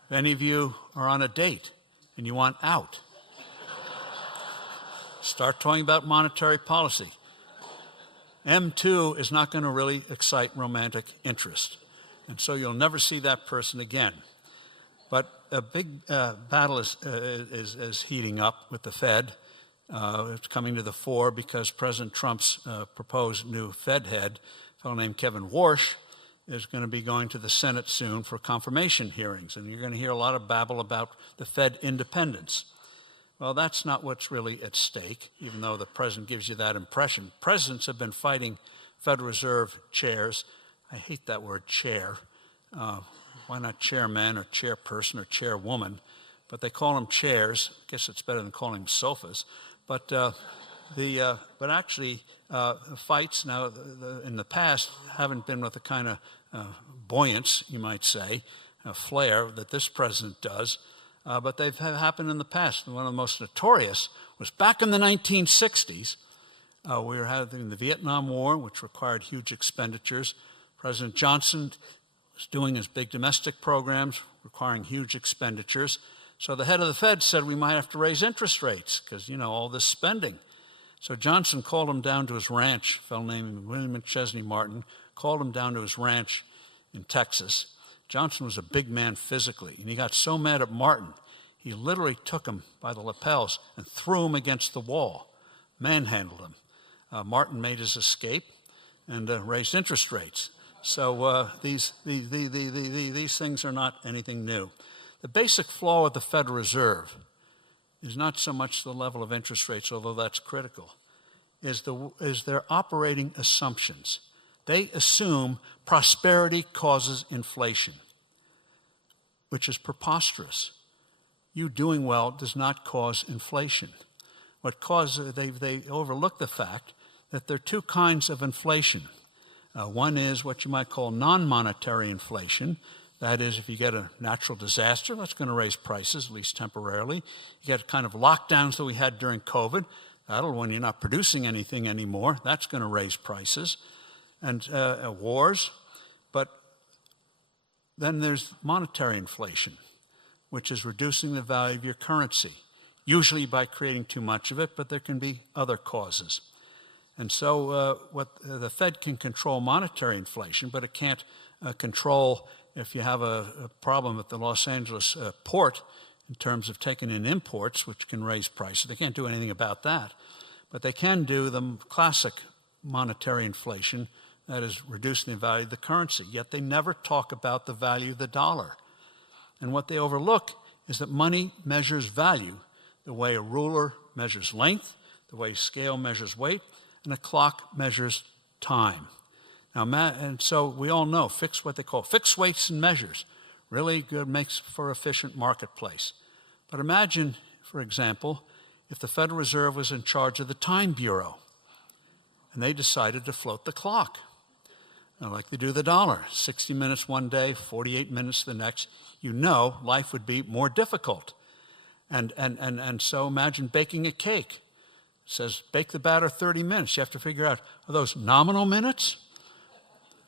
if any of you are on a date and you want out, start talking about monetary policy. M2 is not going to really excite romantic interest, and so you'll never see that person again. But a big battle is heating up with the Fed. It's coming to the fore because President Trump's proposed new Fed head, a fellow named Kevin Warsh, is going to be going to the Senate soon for confirmation hearings. And you're going to hear a lot of babble about the Fed independence. Well, that's not what's really at stake, even though the president gives you that impression. Presidents have been fighting Federal Reserve chairs. I hate that word chair. Why not chairman or chairperson or chairwoman? But they call them chairs. I guess it's better than calling them sofas. But actually, fights now in the past haven't been with the kind of buoyance, you might say, flair that this president does. But they've happened in the past. And one of the most notorious was back in the 1960s. We were having the Vietnam War, which required huge expenditures. President Johnson was doing his big domestic programs, requiring huge expenditures. So the head of the Fed said we might have to raise interest rates because, all this spending. So Johnson called him down to his ranch, a fellow named William McChesney Martin, called him down to his ranch in Texas. Johnson was a big man physically, and he got so mad at Martin, he literally took him by the lapels and threw him against the wall, manhandled him. Martin made his escape and raised interest rates. So these things are not anything new. The basic flaw of the Federal Reserve is not so much the level of interest rates, although that's critical, is their operating assumptions. They assume prosperity causes inflation, which is preposterous. You doing well does not cause inflation. What causes, they overlook the fact that there are two kinds of inflation. One is what you might call non-monetary inflation. That is, if you get a natural disaster, that's going to raise prices, at least temporarily. You get kind of lockdowns that we had during COVID. When you're not producing anything anymore, that's going to raise prices. And wars. But then there's monetary inflation, which is reducing the value of your currency, usually by creating too much of it, but there can be other causes. And so the Fed can control monetary inflation, but it can't control if you have a problem at the Los Angeles port in terms of taking in imports, which can raise prices. They can't do anything about that. But they can do the classic monetary inflation, that is reducing the value of the currency. Yet they never talk about the value of the dollar. And what they overlook is that money measures value the way a ruler measures length, the way scale measures weight, and a clock measures time. Now, and so we all know what they call fixed weights and measures. Really good, makes for efficient marketplace. But imagine, for example, if the Federal Reserve was in charge of the Time Bureau and they decided to float the clock. Now, like they do the dollar, 60 minutes one day, 48 minutes the next, life would be more difficult. And so imagine baking a cake. It says bake the batter 30 minutes. You have to figure out, are those nominal minutes?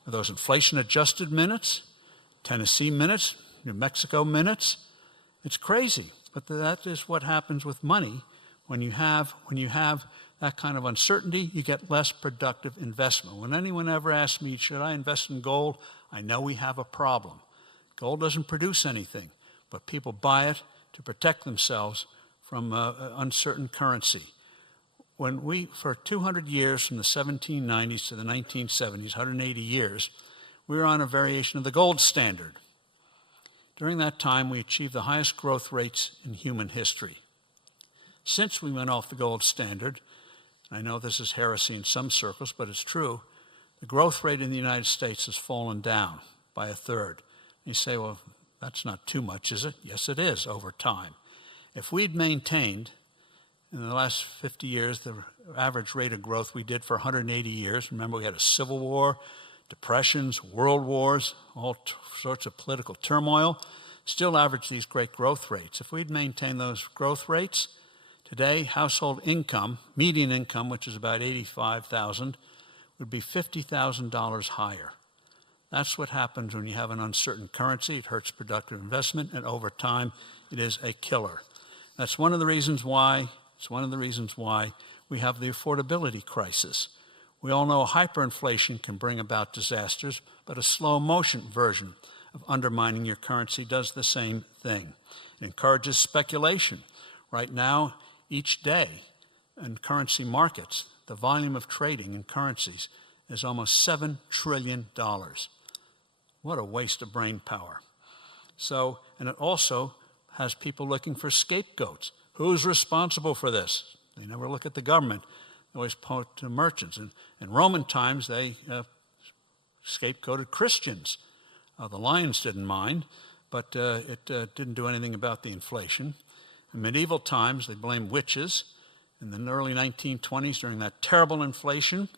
Are those inflation-adjusted minutes? Tennessee minutes? New Mexico minutes? It's crazy. But that is what happens with money. When you have that kind of uncertainty, you get less productive investment. When anyone ever asks me, should I invest in gold? I know we have a problem. Gold doesn't produce anything, but people buy it to protect themselves from uncertain currency. For 200 years, from the 1790s to the 1970s, 180 years, we were on a variation of the gold standard. During that time, we achieved the highest growth rates in human history. Since we went off the gold standard, I know this is heresy in some circles, but it's true, the growth rate in the United States has fallen down by a third. You say, well, that's not too much, is it? Yes, it is over time. If we'd maintained, in the last 50 years, the average rate of growth we did for 180 years, remember we had a civil war, depressions, world wars, all sorts of political turmoil, still averaged these great growth rates. If we'd maintained those growth rates, today household income, median income, which is about $85,000, would be $50,000 higher. That's what happens when you have an uncertain currency. It hurts productive investment, and over time, it is a killer. That's one of the reasons why we have the affordability crisis. We all know hyperinflation can bring about disasters, but a slow motion version of undermining your currency does the same thing. It encourages speculation. Right now, each day in currency markets, the volume of trading in currencies is almost $7 trillion. What a waste of brain power. So, and it also has people looking for scapegoats. Who's responsible for this? They never look at the government. They always point to merchants. And in Roman times, they scapegoated Christians. The lions didn't mind, but it didn't do anything about the inflation. In medieval times, they blamed witches. In the early 1920s, during that terrible inflation,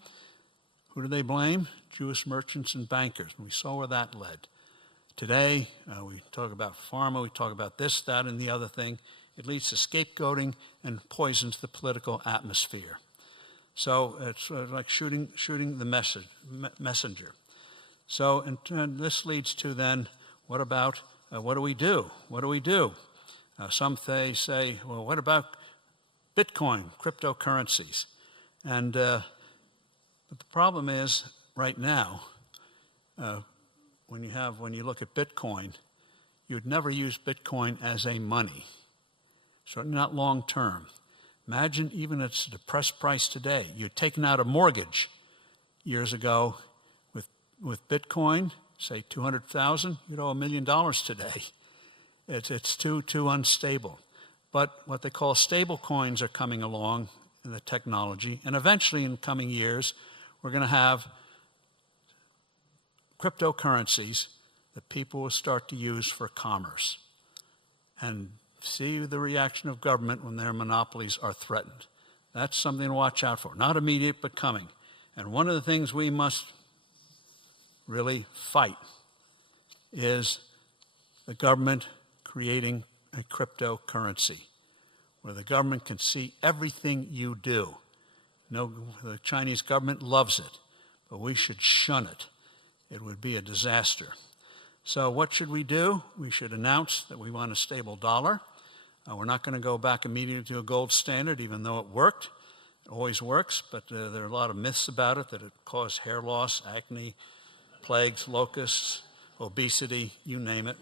who did they blame? Jewish merchants and bankers. And we saw where that led. Today, we talk about pharma, we talk about this, that, and the other thing. It leads to scapegoating and poisons the political atmosphere. So it's like shooting the messenger. So and this leads to then, what do we do? What do we do? Some say, well, what about Bitcoin, cryptocurrencies? And but the problem is, right now, when you look at Bitcoin, you'd never use Bitcoin as a money. Certainly not long term. Imagine even at its depressed price today. You'd taken out a mortgage years ago with Bitcoin, say $200,000, you'd owe $1 million today. It's too unstable. But what they call stable coins are coming along in the technology, and eventually in coming years, we're going to have cryptocurrencies that people will start to use for commerce. And see the reaction of government when their monopolies are threatened. That's something to watch out for. Not immediate, but coming. And one of the things we must really fight is the government creating a cryptocurrency where the government can see everything you do. No, the Chinese government loves it, but we should shun it. It would be a disaster. So what should we do? We should announce that we want a stable dollar. We're not going to go back immediately to a gold standard, even though it worked. It always works, but there are a lot of myths about it, that it caused hair loss, acne, plagues, locusts, obesity, you name it.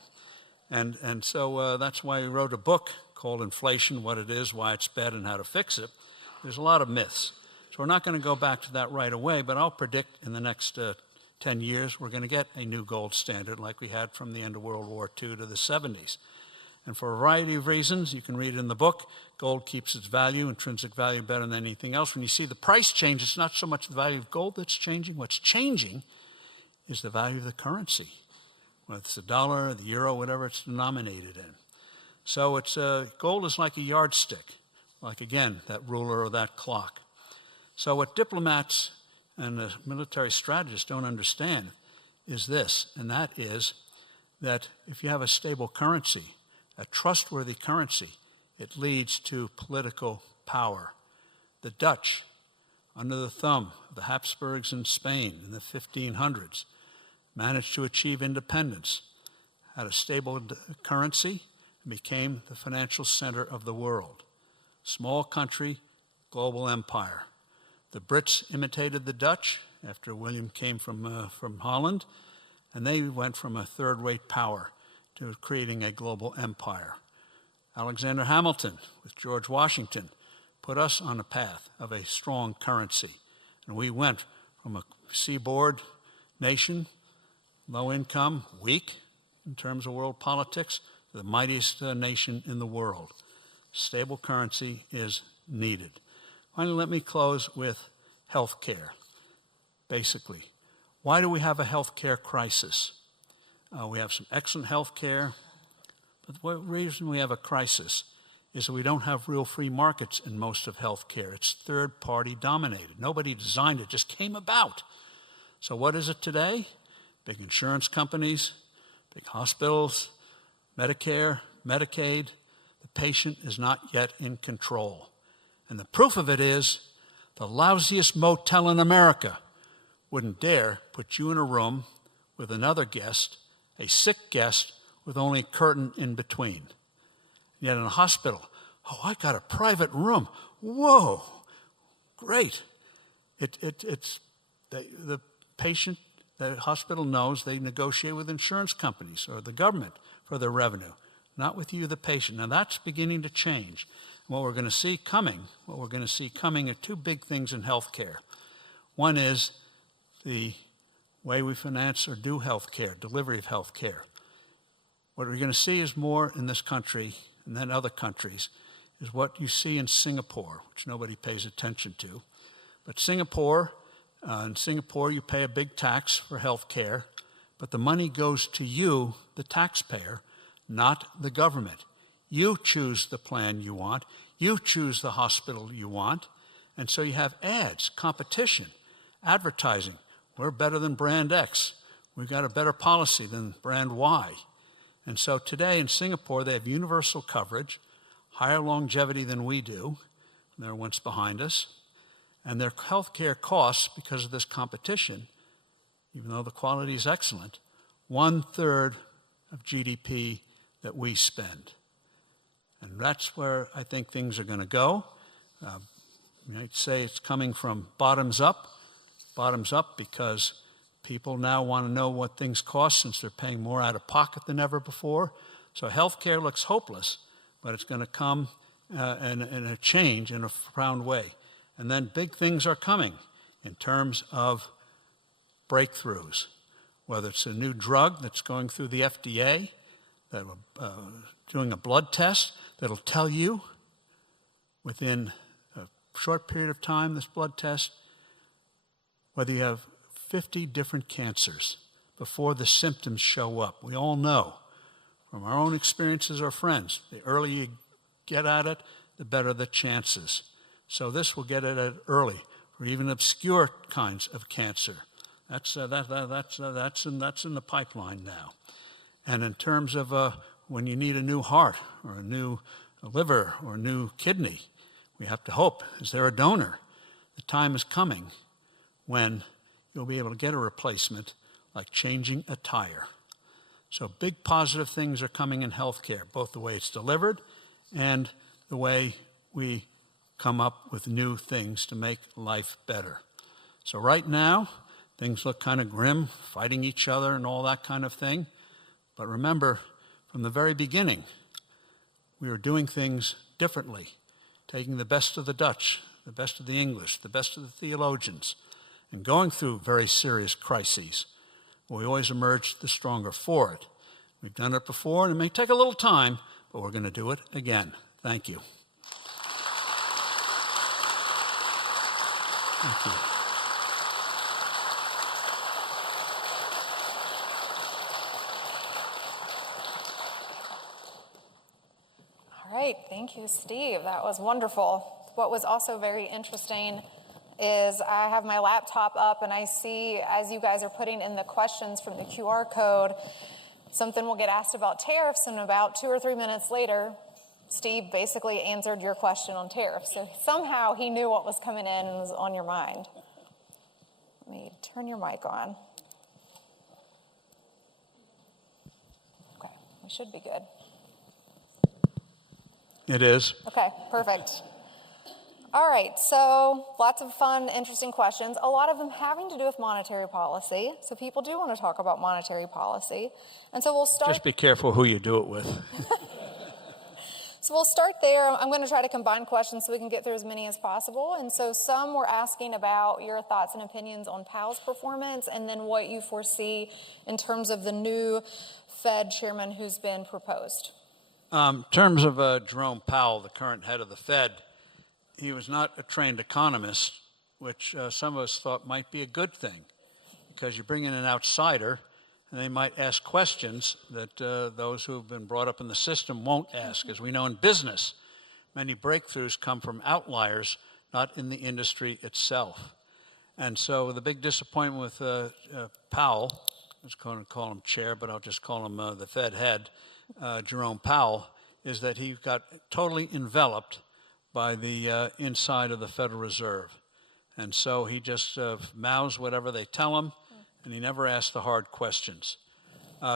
And so that's why we wrote a book called Inflation, What It Is, Why It's Bad, and How to Fix It. There's a lot of myths. So we're not going to go back to that right away, but I'll predict in the next 10 years we're going to get a new gold standard like we had from the end of World War II to the 70s. And for a variety of reasons, you can read it in the book, gold keeps its value, intrinsic value, better than anything else. When you see the price change, it's not so much the value of gold that's changing. What's changing is the value of the currency, whether it's the dollar, the euro, whatever it's denominated in. So it's gold is like a yardstick, like, again, that ruler or that clock. So what diplomats and the military strategists don't understand is this, and that is that if you have a stable currency, a trustworthy currency, it leads to political power. The Dutch, under the thumb of the Habsburgs in Spain in the 1500s, managed to achieve independence, had a stable currency, and became the financial center of the world. Small country, global empire. The Brits imitated the Dutch after William came from Holland, and they went from a third-rate power to creating a global empire. Alexander Hamilton, with George Washington, put us on a path of a strong currency. And we went from a seaboard nation, low income, weak in terms of world politics, to the mightiest nation in the world. Stable currency is needed. Finally, let me close with health care. Basically, why do we have a health care crisis? We have some excellent health care, but the reason we have a crisis is that we don't have real free markets in most of health care. It's third-party dominated. Nobody designed it, it just came about. So what is it today? Big insurance companies, big hospitals, Medicare, Medicaid. The patient is not yet in control. And the proof of it is the lousiest motel in America wouldn't dare put you in a room with another guest, a sick guest, with only a curtain in between. Yet in a hospital, oh, I got a private room. Whoa, great. It's the patient, the hospital knows they negotiate with insurance companies or the government for their revenue, not with you, the patient. Now that's beginning to change. What we're going to see coming are two big things in healthcare. One is the way we finance or do healthcare, delivery of healthcare. What we're going to see is more in this country and then other countries is what you see in Singapore, which nobody pays attention to. But in Singapore, you pay a big tax for healthcare, but the money goes to you, the taxpayer, not the government. You choose the plan you want. You choose the hospital you want. And so you have ads, competition, advertising. We're better than brand X. We've got a better policy than brand Y. And so today in Singapore, they have universal coverage, higher longevity than we do. They're once behind us. And their health care costs, because of this competition, even though the quality is excellent, 1/3 of GDP that we spend. And that's where I think things are going to go. You might say it's coming from bottoms up because people now want to know what things cost since they're paying more out of pocket than ever before. So healthcare looks hopeless, but it's going to come in a change in a profound way. And then big things are coming in terms of breakthroughs, whether it's a new drug that's going through the FDA, that doing a blood test that'll tell you within a short period of time, this blood test, whether you have 50 different cancers before the symptoms show up. We all know from our own experiences or friends, the earlier you get at it, the better the chances. So this will get at it early for even obscure kinds of cancer. That's in the pipeline now. And in terms of when you need a new heart or a new liver or a new kidney, we have to hope, is there a donor? The time is coming when you'll be able to get a replacement like changing a tire. So big positive things are coming in healthcare, both the way it's delivered and the way we come up with new things to make life better. So right now, things look kind of grim, fighting each other and all that kind of thing. But remember, from the very beginning, we were doing things differently, taking the best of the Dutch, the best of the English, the best of the theologians, and going through very serious crises. We always emerged the stronger for it. We've done it before, and it may take a little time, but we're going to do it again. Thank you. Thank you. All right, thank you, Steve. That was wonderful. What was also very interesting is I have my laptop up and I see, as you guys are putting in the questions from the QR code, something will get asked about tariffs, and about 2 or 3 minutes later, Steve basically answered your question on tariffs. So somehow he knew what was coming in and was on your mind. Let me turn your mic on. Okay, we should be good. It is. Okay, perfect. All right, so lots of fun, interesting questions, a lot of them having to do with monetary policy. So people do want to talk about monetary policy. And so we'll start. Just be careful who you do it with. So we'll start there. I'm going to try to combine questions so we can get through as many as possible. And so some were asking about your thoughts and opinions on Powell's performance, and then what you foresee in terms of the new Fed chairman who's been proposed. In terms of Jerome Powell, the current head of the Fed, he was not a trained economist, which some of us thought might be a good thing, because you bring in an outsider, and they might ask questions that those who have been brought up in the system won't ask. As we know in business, many breakthroughs come from outliers, not in the industry itself. And so the big disappointment with Powell, I was going to call him chair, but I'll just call him the Fed head, Jerome Powell, is that he got totally enveloped by the inside of the Federal Reserve. And so he just mouths whatever they tell him, and he never asks the hard questions.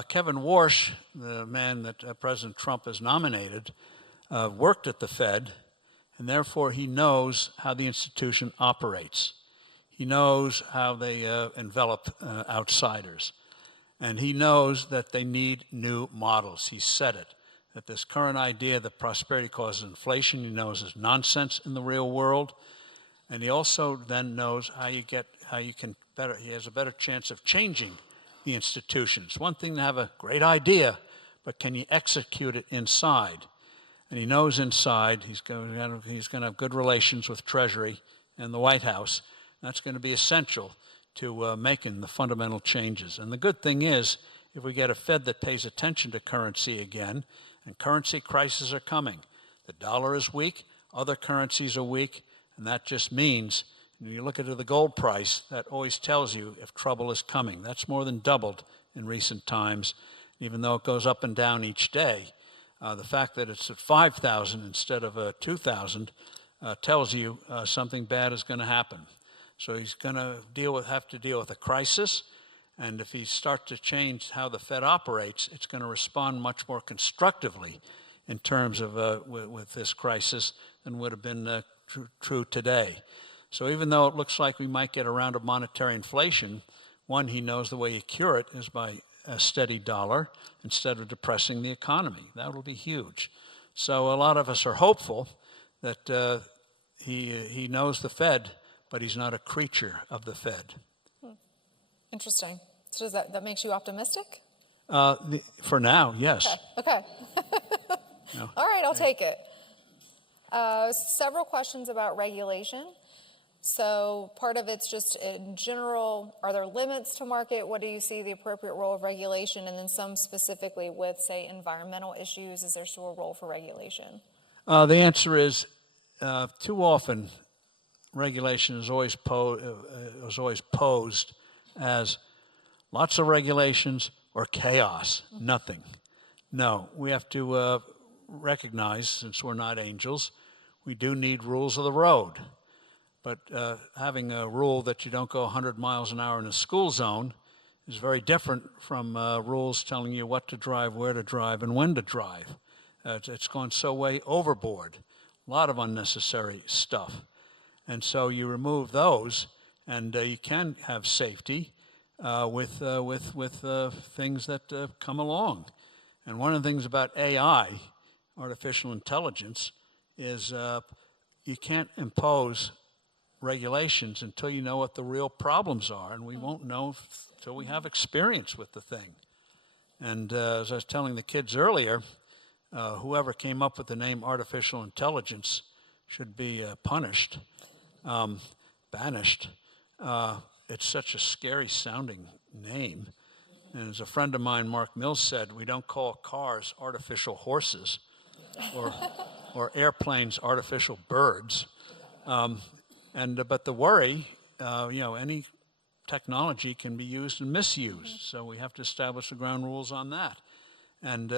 Kevin Warsh, the man that President Trump has nominated, worked at the Fed, and therefore he knows how the institution operates. He knows how they envelop outsiders. And he knows that they need new models. He said it, that this current idea that prosperity causes inflation, he knows is nonsense in the real world. And he also then knows he has a better chance of changing the institutions. One thing to have a great idea, but can you execute it inside? And he knows inside he's going to have good relations with Treasury and the White House. That's going to be essential to making the fundamental changes. And the good thing is, if we get a Fed that pays attention to currency again, and currency crises are coming. The dollar is weak, other currencies are weak, and that just means, when you look at the gold price, that always tells you if trouble is coming. That's more than doubled in recent times, even though it goes up and down each day. The fact that it's at 5,000 instead of 2,000 tells you something bad is going to happen. So he's going to have to deal with a crisis, and if he starts to change how the Fed operates, it's going to respond much more constructively in terms of with this crisis than would have been true today. So even though it looks like we might get a round of monetary inflation, one, he knows the way you cure it is by a steady dollar instead of depressing the economy. That will be huge. So a lot of us are hopeful that he knows the Fed, but he's not a creature of the Fed. Interesting. So does that makes you optimistic? For now, yes. Okay. No. All right, I'll take it. Several questions about regulation. So part of it's just in general, are there limits to market? What do you see the appropriate role of regulation? And then some specifically with, say, environmental issues, is there still a role for regulation? The answer is too often regulation is always posed as lots of regulations or chaos, nothing. No, we have to recognize, since we're not angels, we do need rules of the road. But having a rule that you don't go 100 miles an hour in a school zone is very different from rules telling you what to drive, where to drive, and when to drive. It's gone so way overboard. A lot of unnecessary stuff. And so you remove those, and you can have safety with things that come along. And one of the things about AI, artificial intelligence, is you can't impose regulations until you know what the real problems are, and we won't know until we have experience with the thing. And as I was telling the kids earlier, whoever came up with the name artificial intelligence should be punished, banished. It's such a scary sounding name. And as a friend of mine, Mark Mills, said, we don't call cars artificial horses or airplanes artificial birds. But the worry, any technology can be used and misused. So we have to establish the ground rules on that. And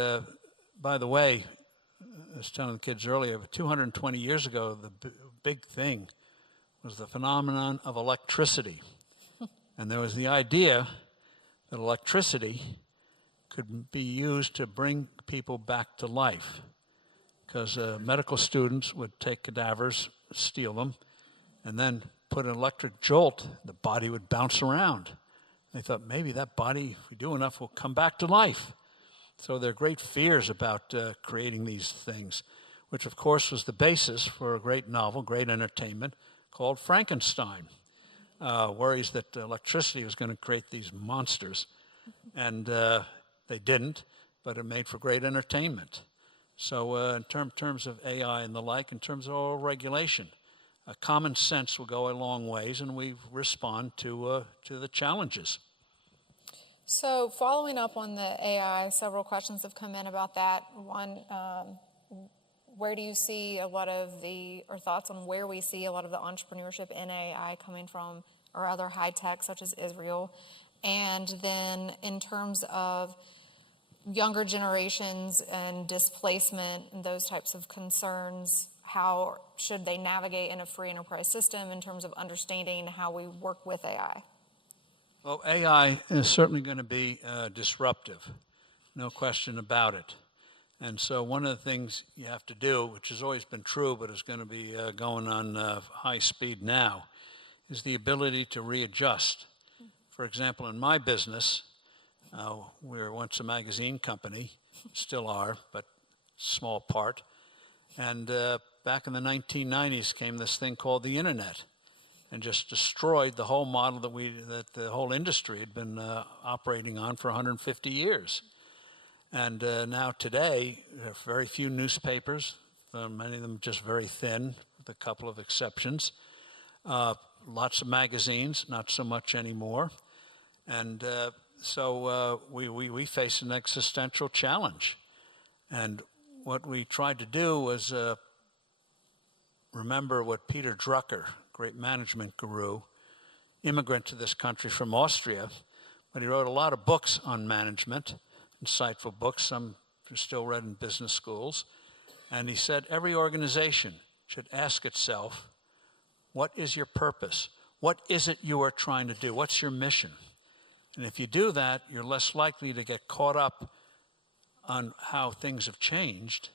by the way, I was telling the kids earlier, 220 years ago, the big thing was the phenomenon of electricity. And there was the idea that electricity could be used to bring people back to life, because medical students would take cadavers, steal them, and then put an electric jolt, the body would bounce around. They thought maybe that body, if we do enough, will come back to life. So there are great fears about creating these things, which of course was the basis for a great novel, great entertainment, called Frankenstein. Worries that electricity was going to create these monsters. And they didn't, but it made for great entertainment. So in terms of AI and the like, in terms of all regulation, common sense will go a long ways, and we respond to the challenges. So following up on the AI, several questions have come in about that. One, where do you see a lot of or thoughts on where we see a lot of the entrepreneurship in AI coming from, or other high tech such as Israel? And then in terms of younger generations and displacement and those types of concerns, how should they navigate in a free enterprise system in terms of understanding how we work with AI? Well, AI is certainly going to be disruptive, no question about it. And so one of the things you have to do, which has always been true but is going to be going on high speed now, is the ability to readjust. For example, in my business, we were once a magazine company, still are, but small part. And back in the 1990s came this thing called the internet, and just destroyed the whole model that the whole industry had been operating on for 150 years. And now today, there are very few newspapers, many of them just very thin, with a couple of exceptions. Lots of magazines, not so much anymore. And so we face an existential challenge. And what we tried to do was remember what Peter Drucker, great management guru, immigrant to this country from Austria, but he wrote a lot of books on management, insightful books, some are still read in business schools. And he said every organization should ask itself, what is your purpose? What is it you are trying to do? What's your mission? And if you do that, you're less likely to get caught up on how things have changed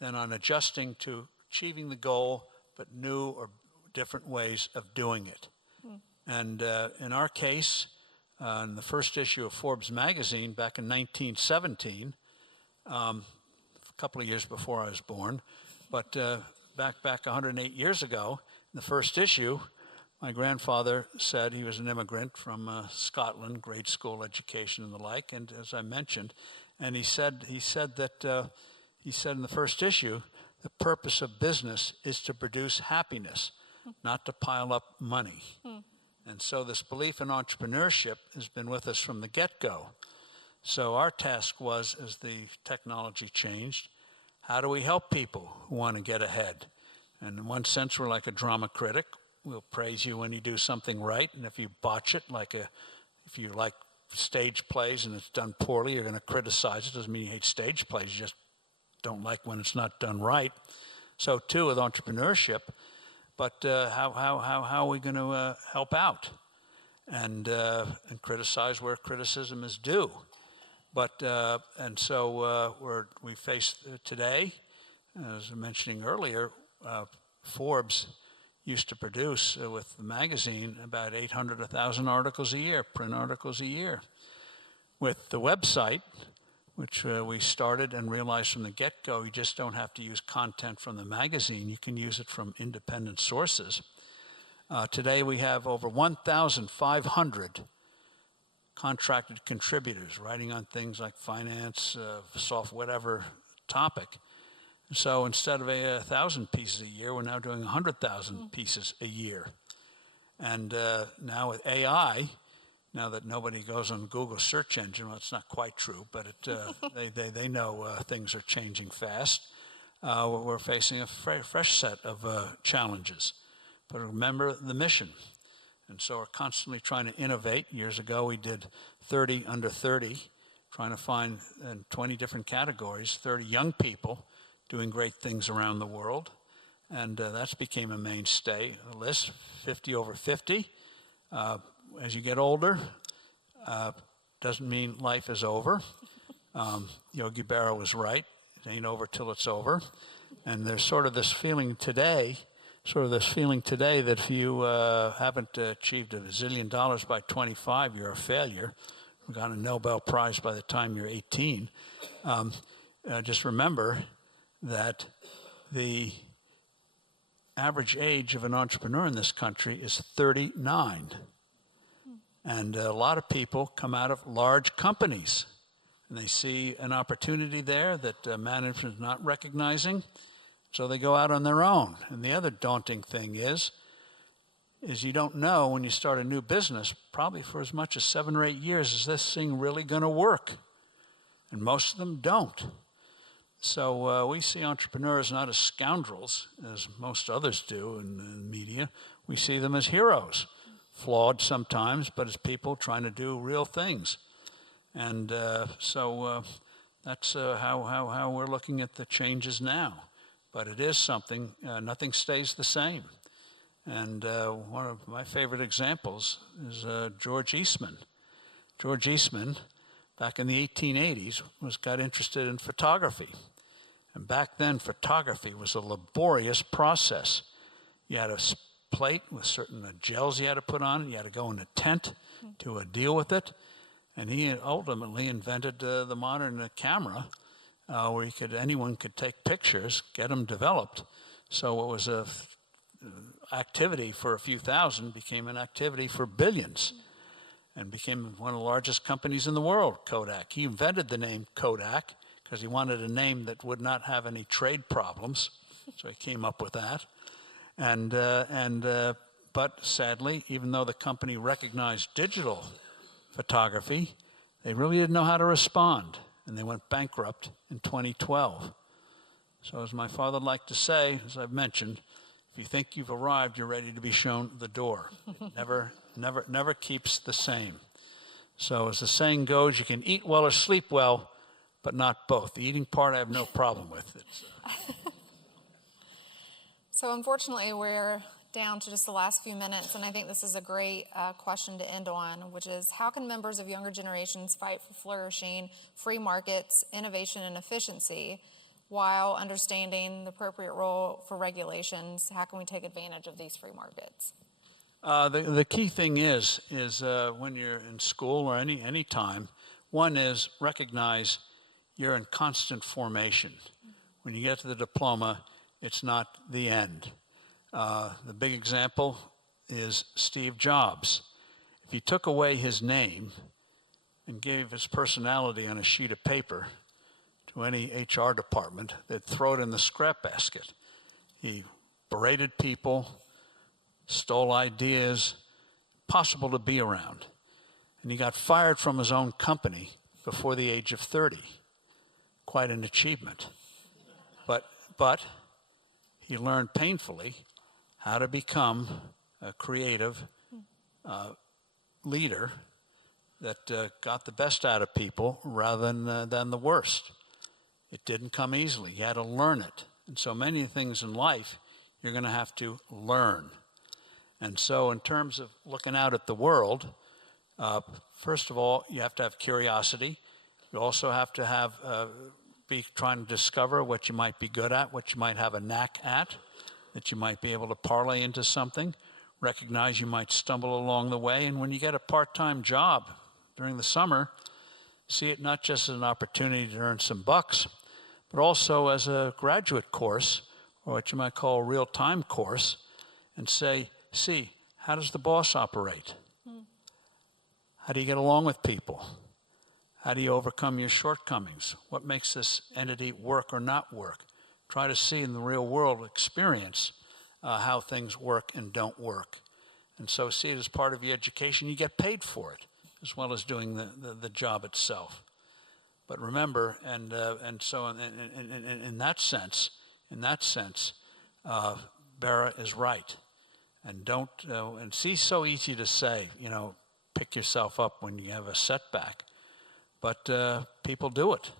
than on adjusting to achieving the goal, but new or different ways of doing it. And in our case, in the first issue of Forbes magazine back in 1917, a couple of years before I was born, but back 108 years ago, in the first issue, my grandfather said he was an immigrant from Scotland, grade school education and the like, and as I mentioned, and he said that in the first issue, the purpose of business is to produce happiness, not to pile up money. And so this belief in entrepreneurship has been with us from the get-go. So our task was, as the technology changed, how do we help people who want to get ahead? And in one sense, we're like a drama critic. We'll praise you when you do something right, and if you botch it, like if you like stage plays and it's done poorly, you're going to criticize it. Doesn't mean you hate stage plays, you just don't like when it's not done right. So too with entrepreneurship, but how are we going to help out and criticize where criticism is due? But and so we face today, as I was mentioning earlier, Forbes used to produce with the magazine about 800 to 1,000 articles a year, print articles a year. With the website, which we started and realized from the get-go, you just don't have to use content from the magazine. You can use it from independent sources. Today we have over 1,500 contracted contributors writing on things like finance, software, whatever topic. So instead of 1,000 pieces a year, we're now doing 100,000 pieces a year. And now with AI, now that nobody goes on Google search engine, well, it's not quite true, but they know things are changing fast. We're facing a fresh set of challenges. But remember the mission. And so we're constantly trying to innovate. Years ago, we did 30 under 30, trying to find in 20 different categories, 30 young people doing great things around the world. And that's became a mainstay list, 50 over 50. As you get older, doesn't mean life is over. Yogi Berra was right. It ain't over till it's over. And there's sort of this feeling today that if you haven't achieved $1 zillion by 25, you're a failure. You got a Nobel Prize by the time you're 18. Just remember that the average age of an entrepreneur in this country is 39. And a lot of people come out of large companies. And they see an opportunity there that management is not recognizing. So they go out on their own. And the other daunting thing is you don't know when you start a new business, probably for as much as 7 or 8 years, is this thing really going to work? And most of them don't. So we see entrepreneurs not as scoundrels, as most others do in the media. We see them as heroes, flawed sometimes, but as people trying to do real things. And so that's how we're looking at the changes now. But it is something, nothing stays the same. And one of my favorite examples is George Eastman. George Eastman, back in the 1880s, got interested in photography. And back then, photography was a laborious process. You had a plate with certain gels you had to put on it. You had to go in a tent to deal with it. And he ultimately invented the modern camera where anyone could take pictures, get them developed. So what was a activity for a few thousand became an activity for billions and became one of the largest companies in the world, Kodak. He invented the name Kodak because he wanted a name that would not have any trade problems. So he came up with that. But sadly, even though the company recognized digital photography, they really didn't know how to respond, and they went bankrupt in 2012. So as my father liked to say, as I've mentioned, if you think you've arrived, you're ready to be shown the door. It never keeps the same. So as the saying goes, you can eat well or sleep well, but not both. The eating part I have no problem with. So unfortunately, we're down to just the last few minutes, and I think this is a great question to end on, which is how can members of younger generations fight for flourishing, free markets, innovation, and efficiency while understanding the appropriate role for regulations? How can we take advantage of these free markets? The key thing is when you're in school or any time, one is recognize you're in constant formation. When you get to the diploma, it's not the end. The big example is Steve Jobs. If you took away his name and gave his personality on a sheet of paper to any HR department, they'd throw it in the scrap basket. He berated people, stole ideas, impossible to be around. And he got fired from his own company before the age of 30. Quite an achievement. But he learned painfully how to become a creative leader that got the best out of people rather than the worst. It didn't come easily. You had to learn it. And so many things in life you're going to have to learn. And so in terms of looking out at the world, first of all, you have to have curiosity. You also have to be trying to discover what you might be good at, what you might have a knack at, that you might be able to parlay into something. Recognize you might stumble along the way. And when you get a part-time job during the summer, see it not just as an opportunity to earn some bucks, but also as a graduate course, or what you might call a real-time course, and say, see, how does the boss operate? How do you get along with people? How do you overcome your shortcomings? What makes this entity work or not work? Try to see in the real world experience how things work and don't work. And so see it as part of your education. You get paid for it, as well as doing the job itself. But remember, and so in that sense, Bera is right. And don't, and see, so easy to say, pick yourself up when you have a setback. But people do it.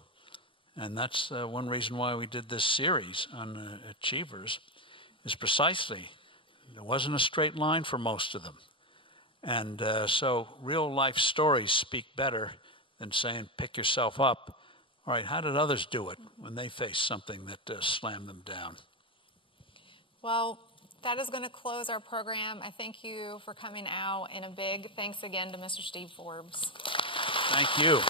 And that's one reason why we did this series on achievers, is precisely, there wasn't a straight line for most of them. And so real life stories speak better than saying pick yourself up. All right, how did others do it when they faced something that slammed them down? Well, that is going to close our program. I thank you for coming out, and a big thanks again to Mr. Steve Forbes. Thank you.